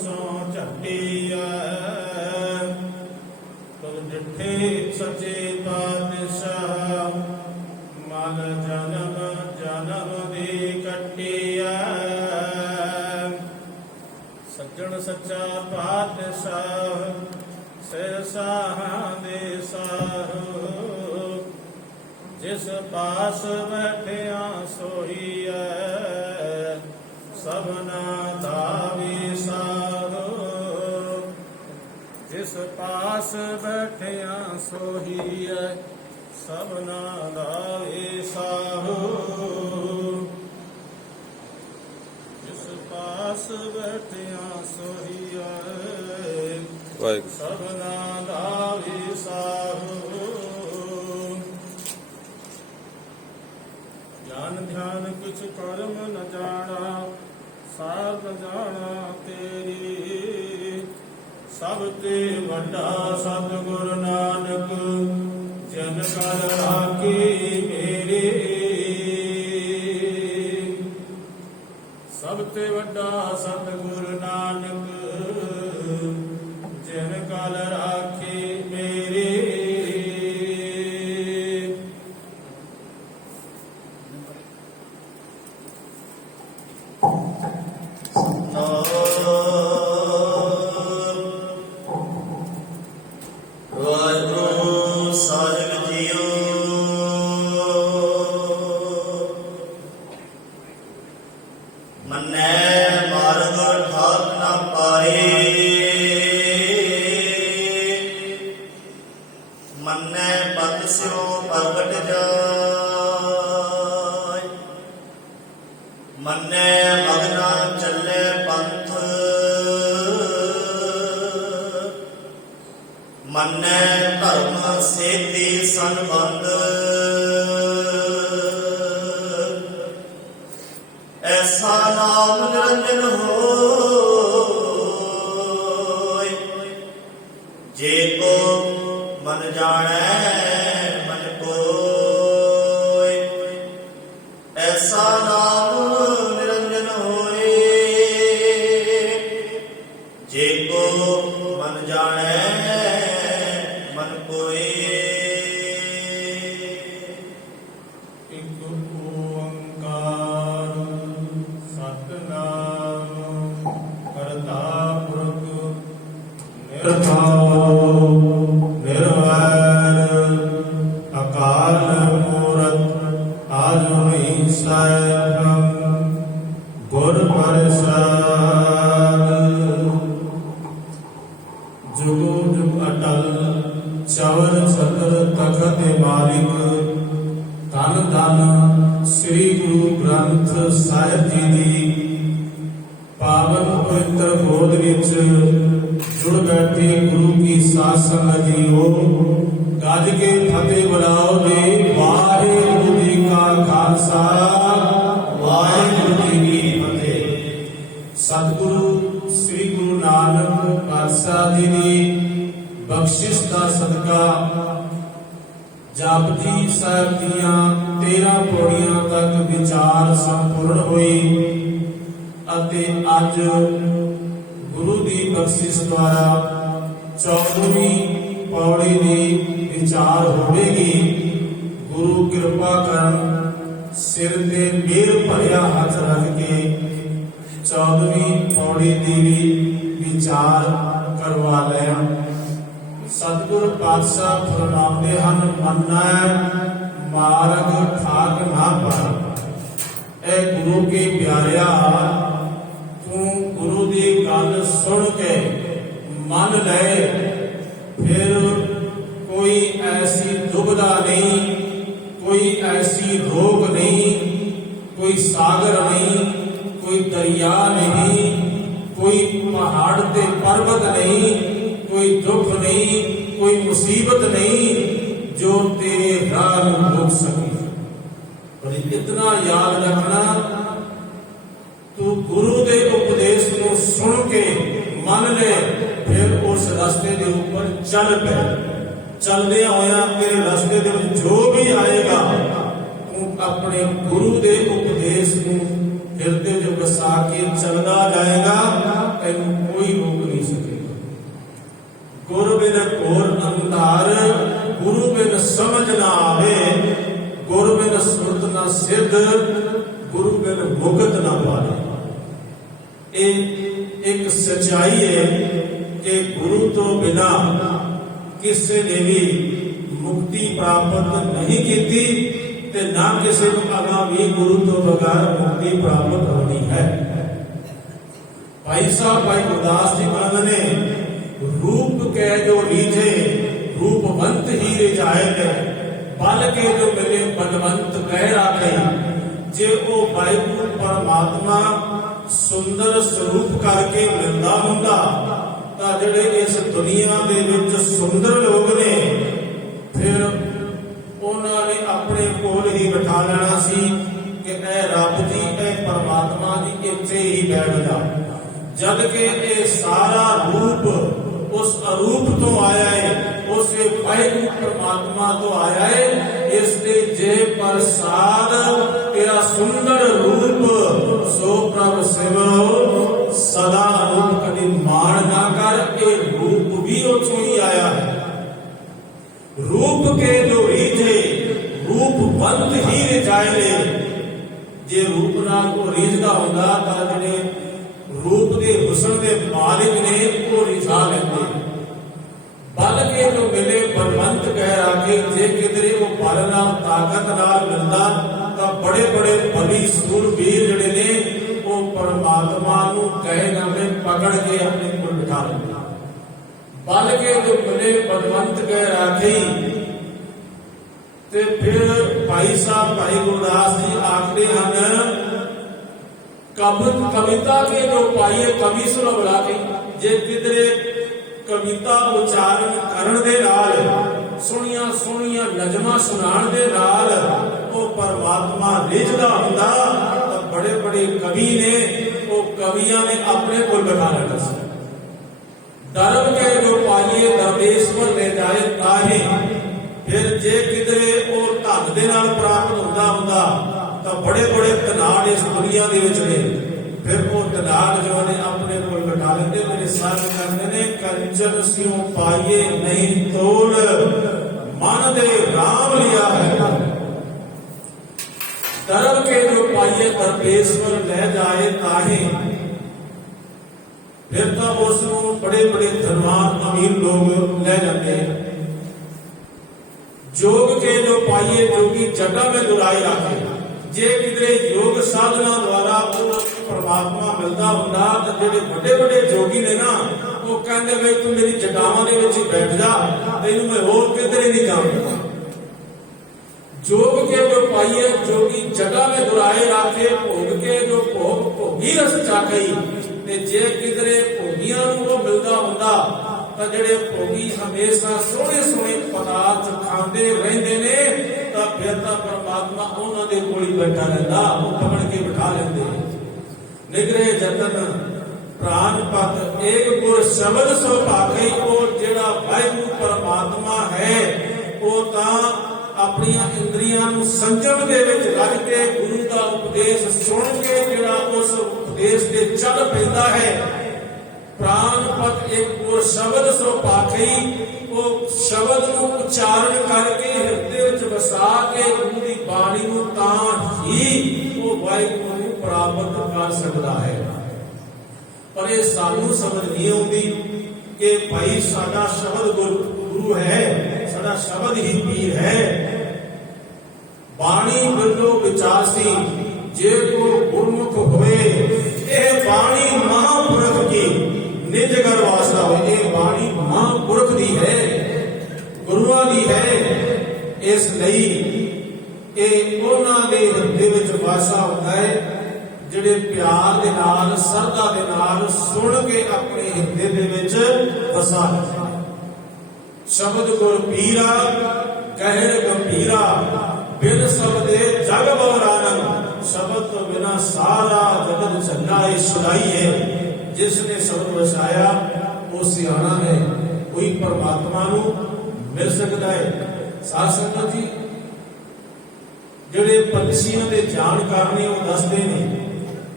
सो झटिया तुम डिठे सचे पातशाह मल जन्म जन्म दी कटिया सज्जन सच्चा पातशाह सहसाहां दे साहो जिस पास बैठिया सोईए सबना दा विसाहो जिस पास बैठिया सोईए सबना दा विसाहो जिस पास बैठिया सोईए सबना दा विसाहो ज्ञान ध्यान कुछ कर्म न जाना सार न जाना तेरी सब ते वड्डा सतगुरु नानक जन कर राखी मेरी सब ते वड्डा सतगुरु नानक जन कर राखी मेरी मन्नै धर्म सेती संबंध ऐसा नाम निरंजन होय जे को मन जाने मन कोय ऐसा नाम निरंजन होय जे को मन जाने गुर प्रसाद जुगो जुग अटल चवर छतर तखत मालिक धन धन श्री गुरु ग्रंथ साहिब जी दी पावन पवित्र गोद विच जुड़ बैठे गुरु की साध संगत जीओ गज के फतेह बुलाओ जी वाहिगुरु जी का खालसा वाहिगुरु जी की फतेह। सतगुरु श्री गुरु नानक पातशाह जी की बख्शिश का सदका जपजी साहिब दियां 13 पौड़ियां तक विचार संपूर्ण हुई अते अज गुरु की बख्शिश द्वारा 14वीं पौड़ी की विचार होगी। गुरु कृपा करन सिर ते मेर भरिया हाथ रख के 14वीं पौड़ी की भी विचार करवा लिया। सतगुरु पातशाह फरमाते हैं मन्ना मार्ग ठाक ना पर ए गुरु के प्यारिया तू गुरु की गल सुन के मन ले फिर कोई ऐसी दुविधा नहीं, कोई ऐसी रोक नहीं, कोई सागर नहीं, कोई दरिया नहीं, कोई पहाड़ ते पर्वत नहीं, कोई दुख नहीं, कोई मुसीबत नहीं जो तेरे राह को रोक सके। पर इतना याद रखना तू गुरु के उपदेश को सुन के मन ले फिर उस रास्ते के ऊपर चल पे। चलदे होया तेरे रास्ते दे जो भी आएगा तू अपने गुरु के उपदेश को हृदय जो बसा के चलता जाएगा, तेन कोई बिन घोर अंधार, गुरु बिन समझ ना आवे, गुरु बिन सुरत ना सिद्ध, गुरु बिन मुक्त ना पावे। एक सच्चाई है कि गुरु तो बिना किसी ने भी मुक्ति प्राप्त नहीं की ते ना किसी को अगा भी गुरु तो बगैर मुक्ति प्राप्त होनी है। भाई साहब भाई गुरदास जी महाराज ने रूप के जो रीझे रूपवंत ही रिझाए गए, बल के जो मिले बलवंत कह राखे। जे वो वाहिगुरू परमात्मा सुंदर स्वरूप करके मिलता हुंदा तां जिहड़े इस दुनिया दे विच सुंदर लोग ने फिर उन्होंने अपने कोल ही बिठा लेना सी कि ऐ रब जी ऐ परमात्मा जी इत्थे ही बैठ जा। जद के ये सारा रूप उस अरूप तो आया है, उस वाहिगुरू परमात्मा तो आया है। इसलिए जे प्रसाद तेरा सुंदर रूप सो प्रभ सिमरो सदा रूप कभी मान ना कर। ये रूप भी उथों ही आया है। रूप के जो रीझे रूपवंत ही रिझाए। जे रूप नाल को रीझदा हुंदा तां जिहड़े रूप के हुसन के मालिक ने वो रिझा लेंगे। बल के जो मिले बलवंत कह राखे। जे किधरे वो बल नाल ताकत नाल मिलता तो बड़े बड़े बली सूरवीर जिहड़े ने वो परमात्मा नूं कहे नामे पकड़ के अपने कोल बिठा लेंगे। बल के जो मिले बलवंत कह राखे ते फिर भाई साहब भाई गुरदास जी आखते हैं कविता के जो पाइए कवि सुनो बुला के। जे किधरे कविता उच्चारण करण दे नाल सोहणियां सोहणियां नज़मां सुनाण दे नाल वो परमात्मा रिझदा हुंदा तां बड़े बड़े कवि ने वो कवियां ने अपने कोल बिठा लेना सी। धर्म के जो पाइए दरवेश पर ले जाए ताहे। फिर जे किधरे वो धन दे नाल प्राप्त हुंदा तो बड़े बड़े धनाड़ इस दुनिया के विच ने। फिर वो धनाड़ जो ने अपने को बिठा लेते। मेरे साथ कहते ने कंचन सियों पाइए नहीं तोल, मन दे राम लिया है। धर्म के जो पाइए दरवेश पर ले जाए ताहे। फिर तो उसको बड़े बड़े धनवान अमीर लोग ले जाते। जोग के जो पाइए जोगी जगह में दुराई रखे। जे किधरे योग साधना द्वारा परमात्मा मिलता हुंदा तो जेडे बड़े बड़े जोगी ने ना वो कहते भाई तू मेरी जटावां दे विच बैठ जा, तेनू मैं होर किधरे नहीं जाऊंगा। जोग के जो पाइए जोगी जगह में दुराए राखे। भोग के जो भोग भोगी रस चाखई। ते जे किधरे भोगियां नूं वो मिलता हुंदा तो जेडे भोगी हमेशा सोहणे सोहणे पदार्थ खांदे रहिंदे ने तो फिर तो परमात्मा उन्हां दे कोल ही बैठा रहिंदा। वो पकड़ के बिठा लेंदे। निगरे जतन प्राण पत एक गुर शब्द सो पाखई। और जेड़ा वाहिगुरू परमात्मा है वो तां अपनियां इंद्रियां नूं संजम दे विच रख के गुरु दा उपदेश सुन के जेड़ा उस उपदेश ते चल पैंदा है। प्राण पत एक गुर शब्द सो पाखई। वो शब्द को उच्चारण करके हृदय विच वसा के गुरु दी बाणी नूं तां ही वो वाहिगुरू नूं प्राप्त कर सकदा है। पर ये सानू समझ नहीं आउंदी कि भाई साडा शब्द गुरु है, साडा शब्द ही पीर है। बाणी बिलो विचासी जे को गुरमुख होए। ये बाणी महापुरख की निज घर वासा हो। ये बाणी महापुरख दी है, गुरुआं दी है। इसलिए ये उन्हां दे हृदय विच वासा हुंदा है जिहड़े प्यार दे नाल सरदा दे नाल सुन के अपने हृदय दे विच वसा लेंदे। शब्द गुर पीरा कहर गंभीरा, बिन शब्दे जग बवरानन। शब्द तो बिना सारा जगत चंगा ईश्वराई है। जिसने शब्द वसाया वो सियाणा है, कोई परमात्मा नूं मिल सकता है। साध संगत जी जिहड़े पंछियों के जानकार ने वो दसते ने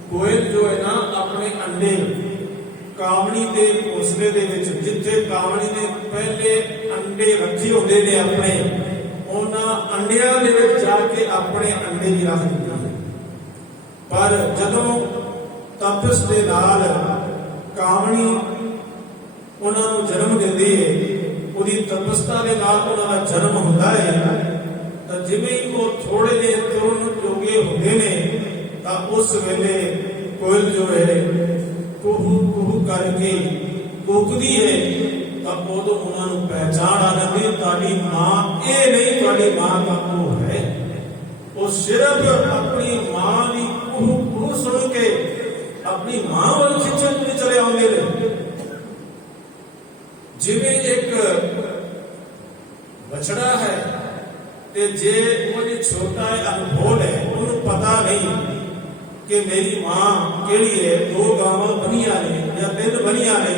कोयल जो है ना अपने अंडे ਕਾਮਣੀ ਦੇ ਘੋਂਸਲੇ ਦੇ ਵਿੱਚ, ਜਿੱਥੇ ਕਾਮਣੀ ਨੇ ਪਹਿਲੇ ਅੰਡੇ ਰੱਖੇ ਹੁੰਦੇ ਨੇ ਆਪਣੇ, ਉਹਨਾਂ ਅੰਡਿਆਂ ਦੇ ਵਿੱਚ ਜਾ ਕੇ ਆਪਣੇ ਅੰਡੇ ਵੀ ਰੱਖ ਦਿੰਦੀ ਹੈ। ਪਰ ਜਦੋਂ ਤਪਸ ਦੇ ਨਾਲ ਕਾਮਣੀ ਉਹਨਾਂ ਨੂੰ ਜਨਮ ਦਿੰਦੀ ਹੈ, ਉਹਦੀ ਤਪਸਤਾ ਦੇ ਨਾਲ ਉਹਨਾਂ ਦਾ ਜਨਮ ਹੁੰਦਾ ਹੈ, ਤਾਂ ਜਿਵੇਂ ਹੀ ਉਹ ਥੋੜੇ ਜਿਹੇ ਤੁਰਨ ਜੋਗੇ ਹੁੰਦੇ ਨੇ, ਤਾਂ ਉਸ ਵੇਲੇ ਕੋਇਲ ਜੋ ਹੈ ਕੁਹੂ ਕੁਹੂ ਕਰਕੇ ਕੂਕਦੀ ਹੈ, ਤਾਂ ਉਦੋਂ ਉਹਨਾਂ ਨੂੰ ਪਹਿਚਾਣ ਆ ਜਾਂਦੀ ਹੈ, ਤੁਹਾਡੀ ਮਾਂ ਇਹ ਨਹੀਂ, ਤੁਹਾਡੀ ਮਾਂ ਤਾਂ ਉਹ ਹੈ। ਉਹ ਸਿਰਫ ਆਪਣੀ ਮਾਂ ਦੀ ਕੁਹੂ ਕੁਹੂ ਸੁਣ ਕੇ ਆਪਣੀ ਮਾਂ ਵੱਲ ਖਿੱਚਣ ਨੂੰ ਚਲੇ ਆਉਂਦੇ ਨੇ। ਜਿਵੇਂ ਇੱਕ ਬਛੜਾ ਹੈ ਤੇ ਜੇ ਉਹ ਛੋਟਾ ਹੈ, ਅਨਮੋਲ ਹੈ, ਉਹਨੂੰ ਪਤਾ ਨਹੀਂ ਕਿ ਮੇਰੀ ਮਾਂ ਕਿਹੜੀ ਹੈ, 2 ਗਾਵਾਂ ਬਣੀਆਂ ਨੇ ਜਾਂ 3 ਬਣੀਆਂ ਨੇ,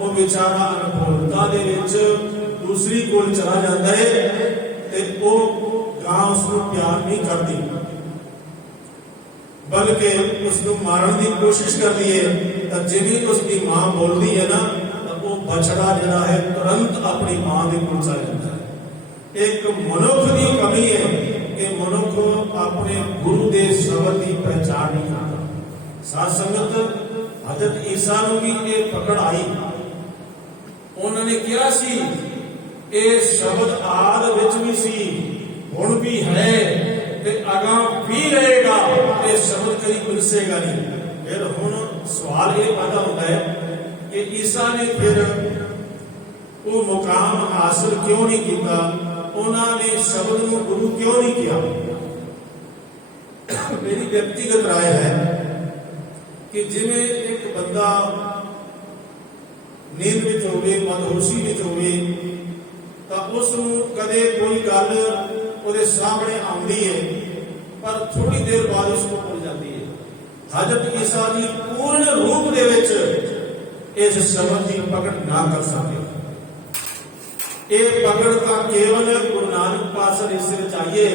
ਉਹ ਵਿਚਾਰਾ ਅਨਮੋਲਤਾ ਦੇ ਵਿੱਚ ਦੂਸਰੀ ਕੋਲ ਚਲਾ ਜਾਂਦਾ ਹੈ ਤੇ ਉਹ ਗਾਂ ਉਸ ਨੂੰ ਪਿਆਰ ਨਹੀਂ ਕਰਦੀ, ਬਲਕਿ ਉਸ ਨੂੰ ਮਾਰਨ ਦੀ ਕੋਸ਼ਿਸ਼ ਕਰਦੀ ਹੈ। ਤਾਂ ਜਿਵੇਂ ਉਸ ਦੀ ਮਾਂ ਬੋਲਦੀ ਹੈ ਨਾ, ਤਾਂ ਉਹ ਬਛੜਾ ਜਿਹੜਾ ਹੈ ਤੁਰੰਤ ਆਪਣੀ ਮਾਂ ਦੇ ਕੋਲ ਚਲਾ ਜਾਂਦਾ ਹੈ। ਇੱਕ ਮਨੁੱਖ ਦੀ ਕਮੀ ਹੈ ਕਿ ਮਨੁੱਖ ਆਪਣੇ ਗੁਰੂ ਦੇ ਸ਼ਬਦ ਦੀ ਪਹਿਚਾਣ ਨਹੀਂ ਕਰਦਾ। ਸਾਧ ਸੰਗਤ, ਹਜ਼ਰਤ ਈਸਾ ਨੂੰ ਵੀ ਇਹ ਪਕੜ ਆਈ। ਉਹਨਾਂ ਨੇ ਕਿਹਾ ਸੀ ਇਹ ਸ਼ਬਦ ਆਦ ਵਿੱਚ ਵੀ ਸੀ, ਹੁਣ ਵੀ ਹੈ ਤੇ ਅਗਾਂ ਵੀ ਰਹੇਗਾ, ਇਹ ਸ਼ਬਦ ਕਦੀ ਵਿਰਸੇਗਾ ਨਹੀਂ। ਫਿਰ ਹੁਣ ਸਵਾਲ ਇਹ ਪੈਦਾ ਹੁੰਦਾ ਹੈ ਕਿ ਈਸਾ ਨੇ ਫਿਰ ਉਹ ਮੁਕਾਮ ਹਾਸਲ ਕਿਉਂ ਨਹੀਂ ਕੀਤਾ, ਉਹਨਾਂ ਨੇ ਸ਼ਬਦ ਨੂੰ ਗੁਰੂ ਕਿਉਂ ਨਹੀਂ ਕਿਹਾ। ਮੇਰੀ ਵਿਅਕਤੀਗਤ ਰਾਏ ਹੈ ਕਿ ਜਿਵੇਂ ਇੱਕ ਬੰਦਾ ਨੀਂਦ ਵਿੱਚ ਹੋਵੇ, ਮਦਹੋਸ਼ੀ ਵਿੱਚ ਹੋਵੇ, ਤਾਂ ਉਸ ਨੂੰ ਕਦੇ ਕੋਈ ਗੱਲ ਉਹਦੇ ਸਾਹਮਣੇ ਆਉਂਦੀ ਹੈ, ਪਰ ਥੋੜੀ ਦੇਰ ਬਾਅਦ ਉਸ ਨੂੰ ਭੁੱਲ ਜਾਂਦੀ ਹੈ। ਹਜ਼ਰਤ ਈਸਾ ਜੀ ਪੂਰਨ ਰੂਪ ਦੇ ਵਿੱਚ ਇਸ ਸ਼ਬਦ ਦੀ ਪਕੜ ਨਾ ਕਰ ਸਕੇ। ਇਹ ਪਕੜ ਤਾਂ ਕੇਵਲ ਗੁਰੂ ਨਾਨਕ ਪਾਤਸ਼ਾਹ ਦੇ ਸਿਰ ਚਾਹੀਏ।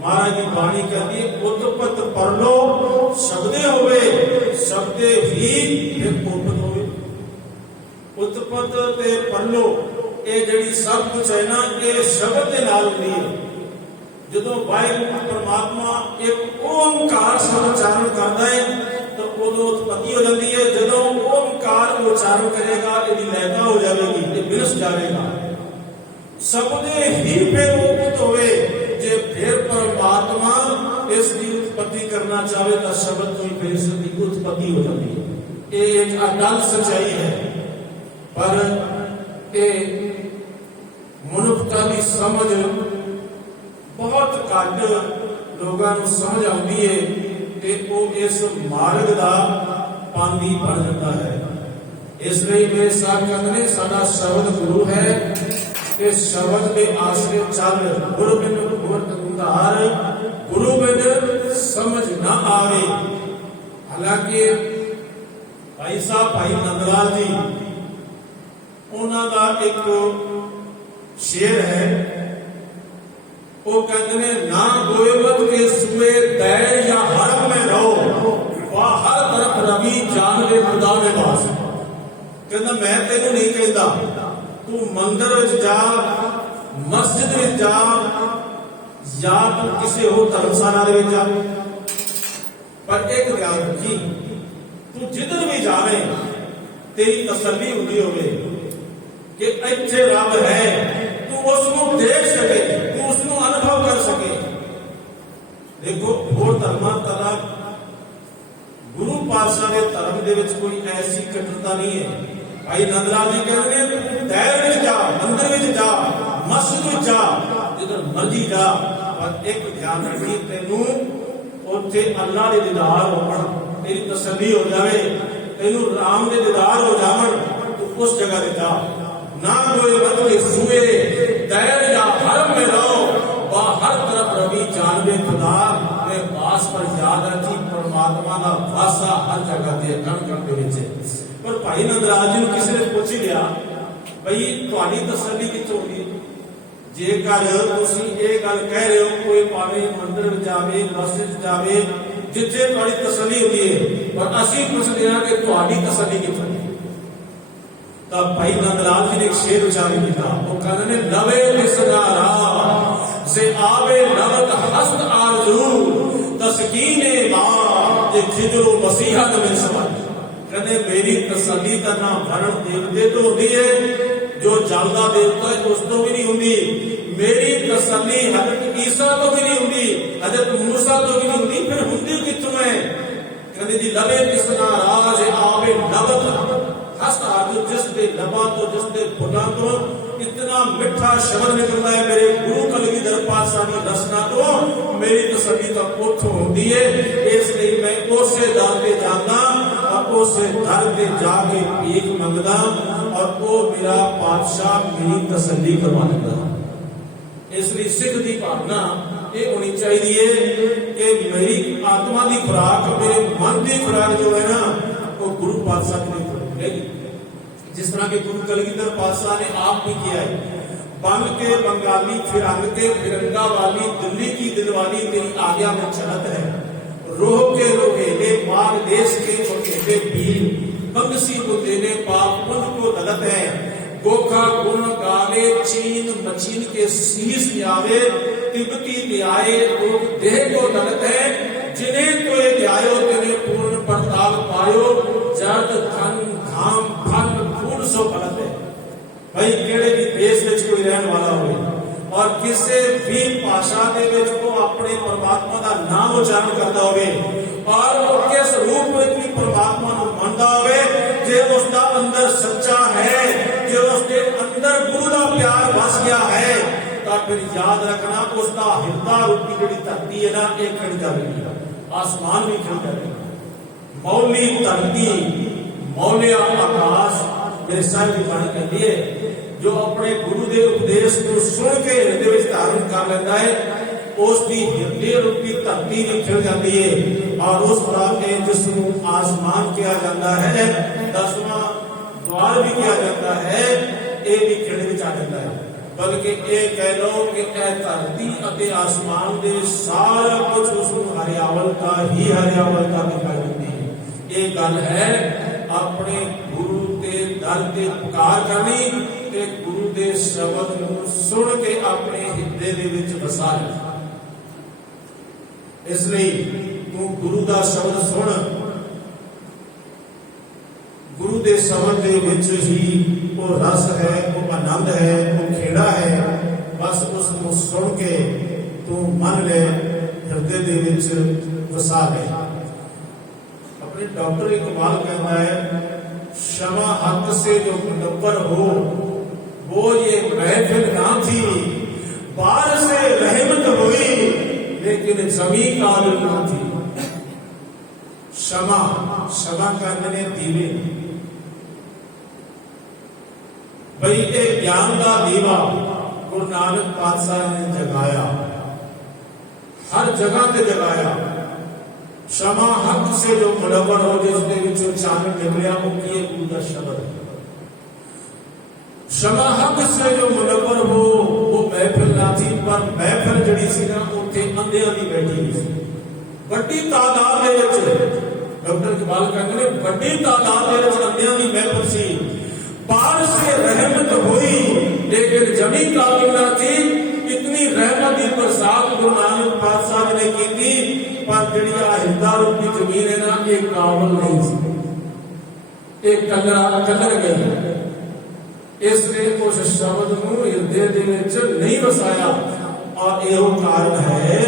ਮਹਾਰਾਜ ਦੀ ਬਾਣੀ ਕਹਿੰਦੀ ਹੈ, ਉਤਪਤ ਪਰਲੋ ਸ਼ਬਦੇ ਹੋਵੇ, ਸ਼ਬਦੇ ਹੀ ਫਿਰ ਉਪਤ ਹੋਵੇ। ਉਤਪਤ ਤੇ ਪਰਲੋ ਇਹ ਜਿਹੜੀ ਸਭ ਕੁਝ ਹੈ ਨਾ, ਇਹ ਸ਼ਬਦ ਦੇ ਨਾਲ ਹੁੰਦੀ ਹੈ। ਜਦੋਂ ਵਾਹਿਗੁਰੂ ਪਰਮਾਤਮਾ ਇੱਕ ਓਮਕਾਰ ਸ਼ਬਦ ਉਚਾਰਨ ਕਰਦਾ ਹੈ ਤਾਂ ਉਦੋਂ ਉਤਪਤੀ ਹੋ ਜਾਂਦੀ ਹੈ। ਜਦੋਂ ਓਮਕਾਰ ਉਚਾਰਨ ਕਰੇਗਾ, ਇਹਦੀ ਲੈਤਾ ਹੋ ਜਾਵੇਗੀ, ਇਹ ਵਿਰਸ ਜਾਵੇਗਾ। ਸਬਦੇ ਹੀ ਫਿਰ ਉਪਤ ਹੋਵੇ। ਜੇ ਫਿਰ ਪਰਮਾਤਮਾ ਇਸ ਦੀ ਉਤਪਤੀ ਕਰਨਾ ਚਾਹੇ ਤਾਂ ਸ਼ਬਦ ਤੋਂ ਹੀ ਫਿਰ ਇਸ ਦੀ ਉਤਪਤੀ ਹੋ ਜਾਂਦੀ ਹੈ। ਇਹ ਇੱਕ ਅਟਲ ਸੱਚਾਈ ਹੈ। ਪਰ ਇਹ ਮਨੁੱਖਤਾ ਦੀ ਸਮਝ ਬਹੁਤ ਘੱਟ ਲੋਕਾਂ ਨੂੰ ਸਮਝ ਆਉਂਦੀ ਹੈ ਤੇ ਉਹ ਇਸ ਮਾਰਗ ਦਾ ਪਾਂਦੀ ਬਣ ਜਾਂਦਾ ਹੈ। ਇਸ ਲਈ ਮੇਰੇ ਸਾਥ ਕਹਿੰਦੇ ਨੇ, ਸਾਡਾ ਸ਼ਬਦ ਗੁਰੂ ਹੈ ਤੇ ਸ਼ਬਦ ਦੇ ਆਸਰੇ ਚੱਲ। ਗੁਰੂ ਬਿਨ ਗੁਰਤੰਦਾਰ, ਗੁਰੂ ਬਿਨ ਸਮਝ ਨਾ ਆਵੇ। ਹਾਲਾਂਕਿ ਭਾਈ ਸਾਹਿਬ ਭਾਈ ਨੰਦ ਲਾਲ ਜੀ, ਉਹਨਾਂ ਦਾ ਇੱਕ ਸ਼ੇਰ ਹੈ, ਉਹ ਕਹਿੰਦੇ ਨੇ, ਨਾ ਗੋਇਬਤ ਕੇ ਸੂਏ दैर या हरम में रहो, बाहर तरफ रवि जानवे खुदा में बास। ਕਹਿੰਦਾ ਮੈਂ ਤੈਨੂੰ ਨਹੀਂ ਕਹਿੰਦਾ ਤੂੰ ਮੰਦਰ ਵਿੱਚ ਜਾ, ਮਸਜਿਦ ਵਿੱਚ ਜਾ, ਜਾਂ ਤੂੰ ਕਿਸੇ ਹੋਰ ਧਰਮਸ਼ਾਲਾ ਦੇ ਵਿੱਚ ਜਾ, ਪਰ ਇੱਕ ਗੱਲ ਰੱਖੀ, ਤੂੰ ਜਿੱਧਰ ਵੀ ਜਾਵੇਂ ਤੇਰੀ ਤਸੱਲੀ ਹੁੰਦੀ ਹੋਵੇ ਕਿ ਇੱਥੇ ਰੱਬ ਹੈ, ਤੂੰ ਉਸ ਨੂੰ ਦੇਖ ਸਕੇ, ਤੂੰ ਉਸ ਨੂੰ ਅਨੁਭਵ ਕਰ ਸਕੇ। ਦੇਖੋ, ਹੋਰ ਧਰਮਾਂ ਤਰ੍ਹਾਂ ਗੁਰੂ ਪਾਤਸ਼ਾਹ ਦੇ ਧਰਮ ਦੇ ਵਿੱਚ ਕੋਈ ਐਸੀ ਕਠਿਨਤਾ ਨਹੀਂ ਹੈ। ਭਾਈ ਨੰਦ ਲਾਲ ਜੀ ਕਹਿੰਦੇ ਨੇ, ਤੂੰ दैर ਵਿੱਚ ਜਾ, ਮੰਦਰ ਵਿੱਚ ਜਾ, ਮਸਜਿਦ ਵਿੱਚ ਜਾ, ਜਿੱਧਰ ਮਰਜੀ ਜਾ, ਪਰ ਇੱਕ ਧਿਆਨ ਰੱਖੀ, ਤੈਨੂੰ ਉੱਥੇ ਅੱਲਾਹ ਦੇ ਦੀਦਾਰ ਹੋਣ, ਤੇਰੀ ਤਸੱਲੀ ਹੋ ਜਾਵੇ, ਤੈਨੂੰ ਰਾਮ ਦੇ ਦੀਦਾਰ ਹੋ ਜਾਵਣ, ਤੂੰ ਉਸ ਜਗ੍ਹਾ ਤੇ ਜਾ। ना कोई मतलब सुए दैर या हरम में रहो, बाहर तरफ रवि जानवे खुदा में पास। पर याद रखी, परमात्मा का वासा हर जगह ते कण कण दे विच। पर भाई नंद लाल जी किसी ने पूछ ही लिया, भाई तुहाडी तसल्ली कित्थों होगी? जेकर तुसीं ये गल कह रहे हो, कोई भावें मंदिर विच जावे, मस्जिद जावे, जिथे तुहाडी तसल्ली होंदी है, पर असीं पुछदे हां कि तुहाडी तसल्ली कित्थों? ਤਾਂ ਭਾਈ ਨੰਦ ਲਾਲ ਜੀ ਨੇ ਇੱਕ ਸ਼ੇਰ ਉਚਾਰਨ ਕੀਤਾ। ਉਹ ਕਹਿੰਦੇ ਨੇ ਲਵੇ ਲਿਸਨਾ ਰਾਹ ਸੇ ਆਵੇ ਲਵਤ ਹਸਤ ਆਰਜ਼ੂ ਤਸਕੀਨੇ ਬਾਰ ਜੇ ਖਿਜਰੂ ਮਸੀਹਤ ਵਿੱਚ ਸਵਾਲ। ਕਹਿੰਦੇ ਮੇਰੀ ਤਸੱਲੀ ਤਾਂ ਨਾ ਵਰਣ ਦੇਵਤੇ ਤੋਂ ਹੁੰਦੀ ਹੈ, ਜੋ ਜਲਦਾ ਦੇਵਤਾ ਹੈ ਉਸ ਤੋਂ ਵੀ ਨਹੀਂ ਹੁੰਦੀ। ਮੇਰੀ ਤਸੱਲੀ ਹਜ਼ਰਤ ਈਸਾ ਤੋਂ ਵੀ ਨਹੀਂ ਹੁੰਦੀ, ਹਜ਼ਰਤ ਮੂਸਾ ਤੋਂ ਵੀ ਨਹੀਂ ਹੁੰਦੀ, ਫਿਰ ਹੁੰਦੀ ਕਿੱਥੋਂ ਹੈ? ਕਹਿੰਦੇ ਜੀ ਲਵੇ ਲਿਸਨਾ ਰਾਹ ਸੇ ਆਵੇ ਲਵਤ हस्त आर्जू जिसके लबा तो जिसके फुटा तो इतना मिठा शब्द निकलता है मेरे गुरु कलगीधर पातशाह की रचना तो मेरी तसल्ली तो उथों होती है। इसलिए मैं उसे दर पे जाना और उसे दर पे जाके भीख मंगदा और वो मेरा पातशाह मेरी तसल्ली करवा देता। इसलिए सिख की भावना ये होनी चाहिए कि मेरी आत्मा की खुराक मेरे मन की खुराक जो है ना वो गुरु पातशाह की जिस तरह के गुरु कलगीधर पातशाह ने आप भी किया है। बन के बंगाली फिरंग के फिरंगा वाली दिल्ली की दिलवाली तेरी आज्ञा में चलत है। रोह के रोहेले मार देश के रोहेले पीर बंगसी बुतेले पाप पुंज को दलत है। गोखा गुण गाले चीन मचीन के शीश आवे तिब्बती न्याय लोग देह को दलत है। जिन्हें तो ये ध्यायो तिन्हें पूर्ण परताल पायो जर्द धन धाम फल फूल सो फलत है। भाई केड़े भी देश विच कोई रहने वाला हो और किसी भी भाषा दे विच को अपने परमात्मा का नाम उच्चारण करता हो और वो किस रूप में भी परमात्मा को मानता हो, जे उसका अंदर सच्चा है, जो उसके अंदर गुरु का प्यार बस गया है, तो फिर याद रखना उसका हृदय रूपी जी धरती है ना एक खड़ी जाएगी, आसमान भी खड़ी जाएगी। मौली धरती मौलिया आकाश मेरे साहब की बाणी कहती है जो अपने गुरु के उपदेश को सुन के हृदय में धारण कर लेता है उसकी हृदय रूपी धरती भी खिल जाती है और उस के जिसको आसमान किया जाता है, 10वां द्वार भी किया जाता है, ये भी खिड़ में आ जाता है। बल्कि ये कह लो कि धरती और आसमान के सारा कुछ उसको हरियावलता ही हरियावलता दिखाई देती है। ये गल है अपने गुरु के दर के पुकार करनी ते गुरु के शब्द को सुन के अपने हिरदे दे विच वसा ले। इसलिए तू गुरु का शब्द सुन, गुरु के शब्द के विच ही वो रस है, वो आनंद है, वो खेड़ा है। बस उसको सुन के तू मन ले हिरदे दे विच वसा ले। डॉक्टर इकबाल कहता है क्षमा हक से जो मुनव्वर हो वो ये महफिल ना थी, बार से रहमत हुई लेकिन जमी काबिल ना थी। क्षमा क्षमा करने दीवे भाई ये ज्ञान का दीवा गुरु नानक पातशाह ने जगाया, हर जगह पे जगाया। क्षमा हक से जो मुनव्वर हो जिसके विचों चानन निकलिया वो किए गुरु का शब्द। क्षमा हक से जो मुनव्वर हो वो महफिल ना थी, पर महफिल जड़ी सी ना उत्थे अंधियां दी बैठी हुई सी बड़ी तादाद दे विच। डॉक्टर इकबाल कहते हैं बड़ी तादाद दे विच अंधियां दी महफिल सी, बार से रहमत हुई लेकिन जमी काबिल ना थी। इतनी रहमत की बरसात गुरु नानक पातशाह ने की थी पर जी हृदय रूपी जमीन है ना ये काबिल नहीं सी, एक कलर गई। इसलिए उस शब्द को हृदय नहीं वसाया और यह कारण है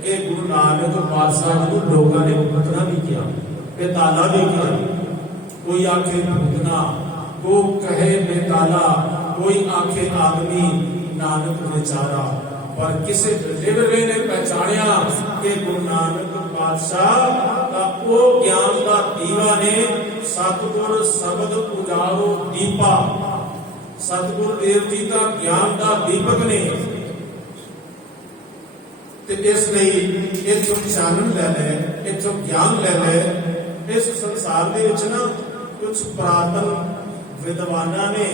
कि गुरु नानक पातशाह को लोगों ने पुतना भी किया, बेताला भी किया। कोई आखे पुतना, को कहे बेताला, कोई आखे आदमी नानक बेचारा, पर किसी लिवरे ने पहचानिया कि गुरु नानक पातशाह का वो ज्ञान का दीवा ने सतगुर शब्द उजारो दीपा, सतगुरु देव जी का ज्ञान का दीपक ने। इसलिए इथों चानन ले ले, इथों ज्ञान ले ले। इस संसार दे विच ना कुछ पुरातन विद्वाना ने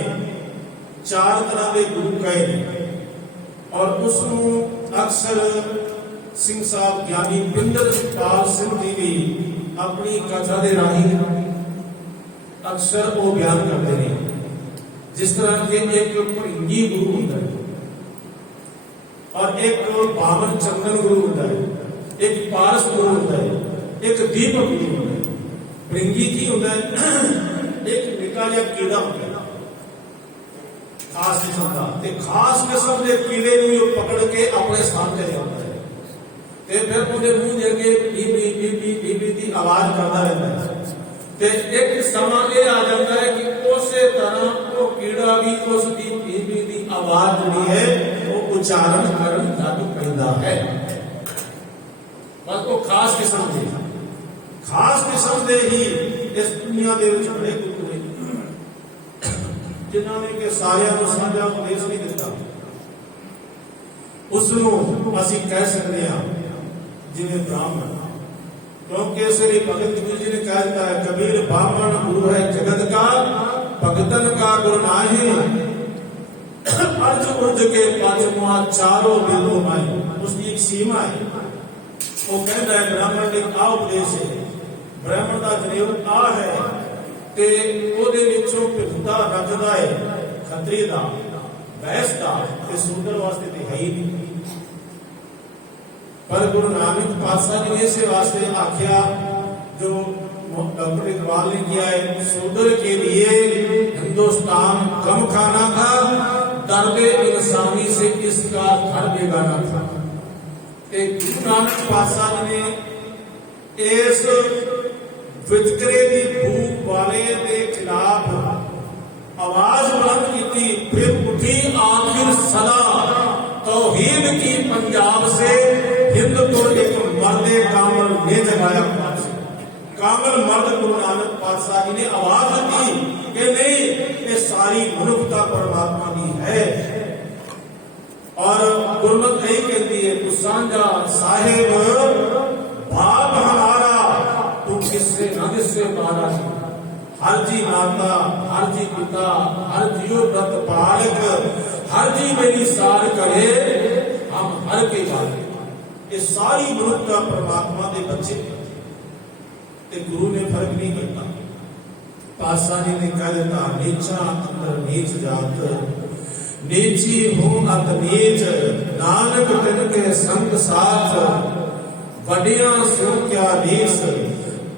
4 तरह के गुरु कहे और उसको अक्सर सिंह साहब ज्ञानी पिंदर पाल सिंह जी भी अपनी कथा दे राही अक्सर वो बयान करते हैं जिस तरह के एक भृंगी गुरु होता है और एक बावन चंदन गुरु होता है, एक पारस गुरु होता है, एक दीपक गुरु होता है। भृंगी की होता है एक निका जिहा कीड़ा होता है खास किस्म का, ते खास किस्म के कीड़े नूं पकड़ के अपने सामने लियाउंदा है ते फिर उहदे मूंह दे अगे बी बी बी बी बी बी दी आवाज करदा रहंदा है। ते एक समा ये आ जाता है कि उसे तरह वो कीड़ा भी उसकी बी बी दी आवाज जिहड़ी है वो उच्चारण करन लग पैंदा है। बस वो खास किस्म दे ही इस दुनिया दे विच बड़े गुरु ने जिन्होंने के सारियां को साझा उपदेश नहीं दिता। उसनों असीं कह सकते हैं जिन्हें ब्राह्मण, क्योंकि इसलिए भगत कबीर जी ने कह दिया है, कबीर ब्राह्मण गुरु है जगत का, भगतन का गुरु नाहीं। अर्ज उर्ज के पांचवा चारों बिंदु माई, उसकी एक सीमा है। वो कहता है ब्राह्मण एक आ उपदेश है, ब्राह्मण का जनेऊ आ है ते ਉਹਦੇ ਵਿੱਚੋਂ ਭਿਖਦਾ ਰੱਖਦਾ ਹੈ ਖੱਤਰੀ ਦਾ, ਬੈਸ ਦਾ ਤੇ ਸੂਦਰ ਵਾਸਤੇ ਤੇ ਹੈ ਹੀ ਨਹੀਂ। पर गुरु नानक पातशाह ने इसे वास्ते आख्या जो डॉक्टर इकबाल ने किया है, शूद्र के लिए हिंदुस्तान गम खाना था, दर्द इंसानी से इसका घर बेगाना था। गुरु नानक पातशाह ने इस वितकरे की भूख वाले के खिलाफ आवाज बुलंद की, फिर उठी आखिर सदा तौहीद की पंजाब से हिंद को एक मर्दे कामल ने जगाया। कामल मर्द गुरु नानक पातशाह जी ने आवाज दी कि नहीं, ये सारी मनुष्यता परमात्मा की है। और गुरमत यही कहती है, तू सांझा साहेब बाप हमारा, तू किससे न किससे मारा। हर जी माता, हर जी पिता, हर जियो व्रत पालक, हर जी मेरी सार करे, हम हर के वाले। ये सारी मनुष्यता परमात्मा के बच्चे ते गुरु ने फर्क नहीं करता। पातशाह जी ने कह दिता, नीचा अंदर नीच जात, नीची हूं अत नीच, नानक तिनके संग साथ, वडिया सो क्या नीस,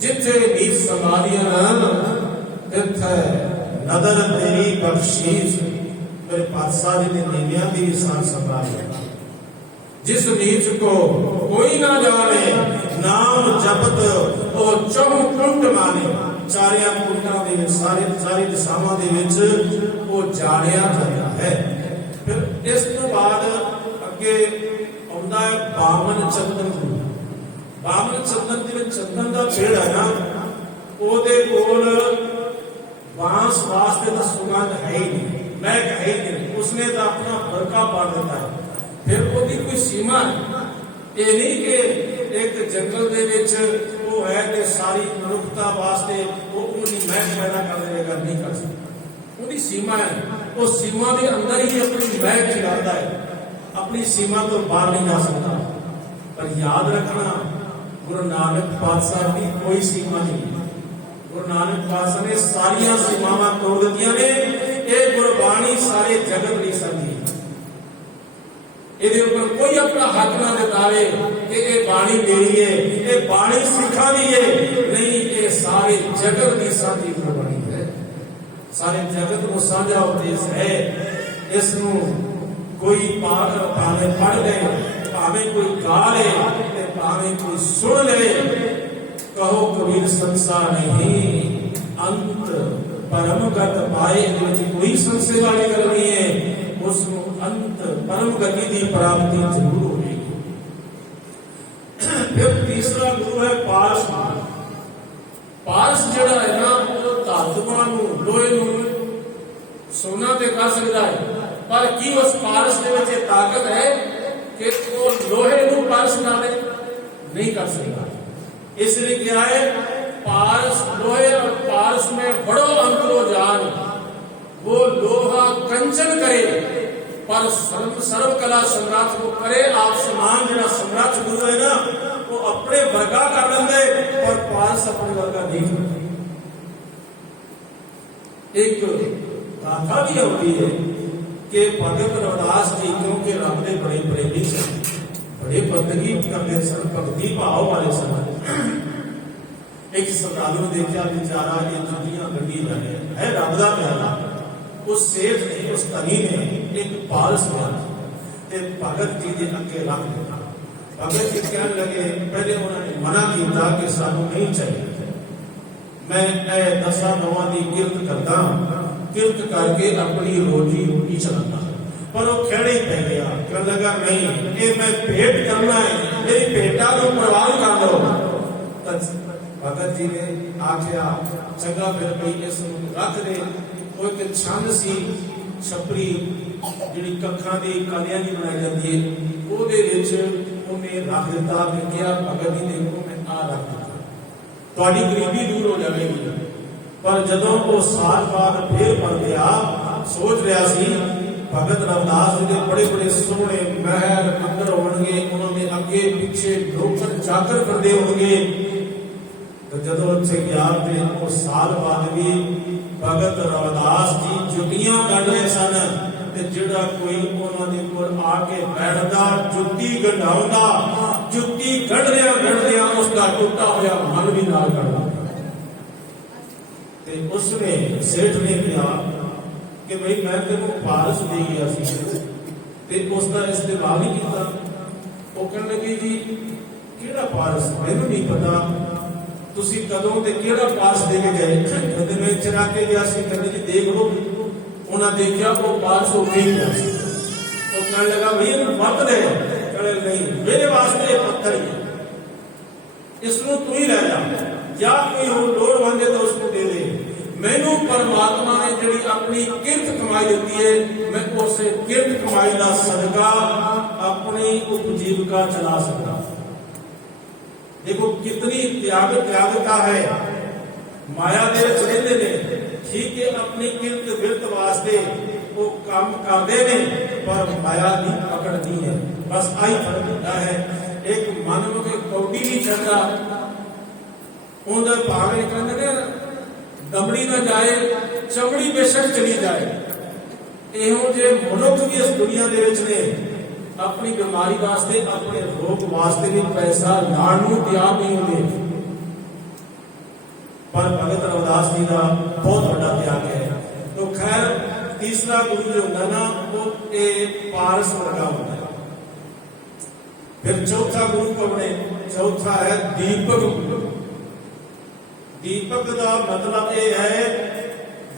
जिथे नीच समारियन तिथे नदर तेरी बख्शीश। मेरे पातशाह जी ने नीवियां की शान संभाली। जिस नीच को कोई ना जाने, नाम जपत ओ चौं कुंड माने। चारिया कुंडा दे सारी दिशावां दे विच वो जानिया जाता है। फिर इस तो बाद अगे आउंदा है बावन चंदन। बावन चंदन दे विच चंदन दा पेड़ है ना, ओदे कोल बांस वास्ते तो सुगंध है ही नहीं, महक है ही नहीं, उसने तो अपना फरका पा देता है। फिर उसकी कोई सीमा है, ये नहीं कि एक जंगल दे विच वो है कि सारी मनुष्यता वास्ते वो उनकी महक पैदा कर देगा, नहीं कर सकता। उसकी सीमा है, वो सीमा के अंदर ही अपनी महक खिलाता है, अपनी सीमा तो बाहर नहीं जा सकता। पर याद रखना, गुरु नानक पातशाह की कोई सीमा नहीं। गुरु नानक पातशाह ने सारिया सीमावां तोड़ दित्तियां ने। ये गुरबाणी सारे जगत नहीं सकती, ਇਹਦੇ ਉੱਪਰ कोई अपना हक ना जतावे कि ये बाणी मेरी है, ये बाणी सिखा दी है। नहीं, ये सारे जगत की साझी गुरबाणी है, सारे जगत को साझा उपदेश है। इसनूं कोई भावें पढ़ ले, भावें कोई गा ले, भावें कोई सुन ले। कहो कबीर संसार नहीं अंत परमगत पाए, कोई संशय वाली गल नहीं है। उसको अंत परम गति की प्राप्ति जरूर होगी। फिर तीसरा गुरु है पारस। पारस जिहड़ा है ना, वो धातुआं नूं, लोहे नूं सोना ते कर सकता है, पर की उस पारस दे विच ताकत है कि वो लोहे नूं पारस ना दे? नहीं कर सकता। इसलिए क्या है, पारस लोहे और पारस में बड़ो अंतरो जान। वो लोहा कंचन करे पर सर्व कला सम्राट को करे आप समान। जो सम्राट गुरु है ना, वो अपने वर्गा कर लेंगे और पारस अपने वर्गा नहीं करते। एक गाथा भी आती है कि भगत रविदास जी क्योंकि रब के बड़े प्रेमी सन, बड़े बंदगी करते सन, भगती भाव वाले सन। एक श्रद्धालु देखा बेचारा ये जुतियां गड्डी जा रहा है रब का प्यारा, उस सेठ ने उस धनी ने एक पारस लिया ते भगत जी के अगे रख दिता। भगत जी कहने लगे, पहले उन्होंने मना किया कि सानू नहीं चाहिए, मैं 10 नौवां की किरत करता, किरत करके अपनी रोजी रोटी चलाता। पर वो खेड़े ही पै गया, कहने लगा नहीं ये मैं भेंट करना है, मेरी भेंटा को प्रवान कर दो। भगत जी ने आख्या चंगा फिर भाई इस रख दे। वो एक छंद सी छपरी जी कखा की कालियां की बनाई जाती है, ਉਹਦੇ ਵਿੱਚ ਉਹਨੇ ਰੱਖ ਦਿੱਤਾ ਤੇ ਕਿਹਾ ਭਗਤ ਜੀ ਦੇਖੋ मैं आ रख ਦਿੱਤਾ, ਤੁਹਾਡੀ ਗਰੀਬੀ ਦੂਰ ਹੋ ਜਾਵੇਗੀ। ਪਰ ਜਦੋਂ ਉਹ ਸਾਲ ਬਾਅਦ ਫੇਰ ਬਣ ਗਿਆ, ਸੋਚ ਰਿਹਾ ਸੀ ਭਗਤ ਰਵਿਦਾਸ ਜੀ ਦੇ ਬੜੇ ਬੜੇ ਸੋਹਣੇ ਮਹਿਲ ਮੰਦਰ ਹੋਣਗੇ, ਉਹਨਾਂ ਦੇ ਅੱਗੇ ਪਿੱਛੇ ਨੌਕਰ ਚਾਕਰ ਕਰਦੇ ਹੋਣਗੇ। तो जदों उत्थे गया ते वो साल बाद भी भगत रविदास जी जुतियां गढ़ रहे सन ते जिहड़ा कोई उन्हां दे कोल आके बैठदा जुत्ती गंढाउंदा, जुत्ती गढ़दियां उसका टुटा होया मन भी नाल करदा। ते उसने सेठ ने कहा कि भाई मैं तेनों पारस दे गया सी ते उसका इस्तेमाल नहीं कीता। वो कहने लगे जी किहड़ा पारस, मैनूं नहीं पता, ਤੁਸੀਂ ਕਦੋਂ ਤੇ ਕਿਹੜਾ ਪਾਰਸ ਦੇ ਕੇ ਗਏ? ਕਹਿੰਦੇ ਮੈਂ ਚਰਾ ਕੇ ਗਿਆ ਸੀ। ਕਹਿੰਦੇ ਜੀ ਦੇਖ ਲਓ, ਉਹਨਾਂ ਦੇਖਿਆ ਉਹ ਪਾਰਸ ਹੋ ਗਈ। ਉਹ ਕਹਿਣ ਲੱਗਾ ਭਈ ਇਹਨੂੰ ਵੱਧ ਦੇ। ਕਹਿੰਦੇ ਨਹੀਂ ਮੇਰੇ ਵਾਸਤੇ ਇਹ ਪੱਥਰ ਹੀ, ਇਸ ਨੂੰ ਤੂੰ ਹੀ ਲੈ ਜਾ, ਜਾਂ ਕੋਈ ਹੋਰ ਲੋੜਵੰਦ ਹੈ ਤਾਂ ਉਸ ਨੂੰ ਦੇ ਦੇ। ਮੈਨੂੰ ਪਰਮਾਤਮਾ ਨੇ ਜਿਹੜੀ ਆਪਣੀ ਕਿਰਤ ਕਮਾਈ ਦਿੱਤੀ ਹੈ, ਮੈਂ ਉਸੇ ਕਿਰਤ ਕਮਾਈ ਦਾ ਸਦਕਾ ਆਪਣੀ ਉਪਜੀਵਿਕਾ ਚਲਾ ਸਕਦਾ। देखो कितनी त्यागता है, माया दे रहते ने, ठीक है अपनी किरत विरत वास्ते वो काम करते ने, पर माया की पकड़ नहीं है। बस आई फर्क होता है, एक मन में कौड़ी नहीं चढ़ता, उधर भावे कहते ने दमड़ी ना जाए चमड़ी बेशक चली जाए। ਇਹੋ ਜਿਹੇ ਮਨੁੱਖ ਵੀ ਇਸ ਦੁਨੀਆ ਦੇ ਵਿੱਚ ਨੇ, अपनी बीमारी वास्ते अपने रोग वास्ते भी पैसा लाण नूं तैयार नहीं होंगे। पर भगत रविदास जी का बहुत बड़ा त्याग है। तो खैर तीसरा गुरु जो होता ना वो पारस वर्गा होता है। फिर चौथा गुरु कौन है? चौथा है दीपक गुरु। दीपक का मतलब यह है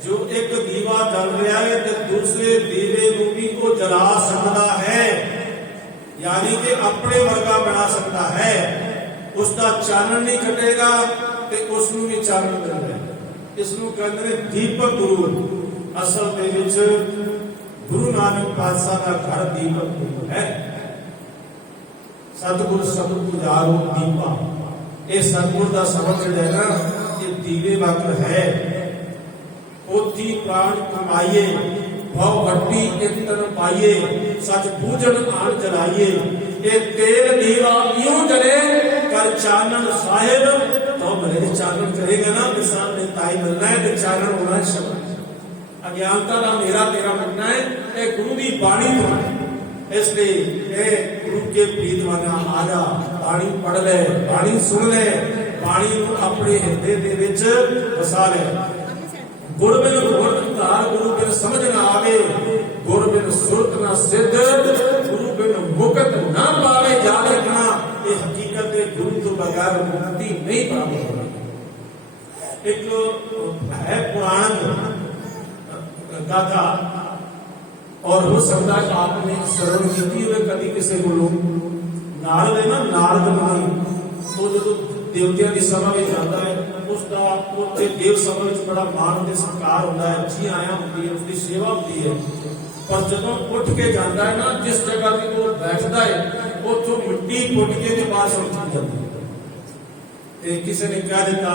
जो एक दीवा जल रहा है तो दूसरे दीवे को भी वो जला सकता है, यानी कि अपने वर्गा बना सकता है। उसका चानन नहीं कटेगा तो उसनू भी चानन मिलेगा। इसनू कहते हैं दीपक गुरु। असल दे विच गुरु नानक पातशाह का घर दीपक गुरु है। सतगुर सबुर गुजारो दीपा, ये सतगुर का सबक है ना, ये दीवे वाकर है। पोथी प्राण कमाइए भाव भट्टी कीर्तन पाइए, सच पूजन आन जलाइए। ये तेल दीवा यूं जले कर चानन साहिब, तो भले चानन करेगा ना विशाल ने ताई मिलना है, तो चानन होना है शब्द। अज्ञानता का मेरा तेरा मिलना है, ये गुरु की बाणी तो इसलिए गुरु के प्रीत वाला आजा बाणी पढ़ ले, बाणी सुन ले, बाणी अपने हृदय दे विच वसा ले। गुर बिन गुर धार गुरु बिन समझ न आवे, गुर बिन सुरत न सिद्ध, गुरु बिन मुक्त न पावे। याद रखना ये हकीकत है, गुरु तो बगैर मुक्ति नहीं प्राप्त होगी। एक है पुराण गाथा, और हो सकता है आपने श्रवण की हुए कभी किसी को नारद है ना, नारद मुनि, वो जो देवतियों की सभा में जाता है, उसका उत्ते देव सभा में बड़ा मान के सत्कार होता है, जी आया होती है, उसकी सेवा होती है। पर जब उठ के जाता है ना, जिस जगह पे वो बैठता है उतो मिट्टी पुट के बाहर समझ जाती है। किसी ने कह दिता,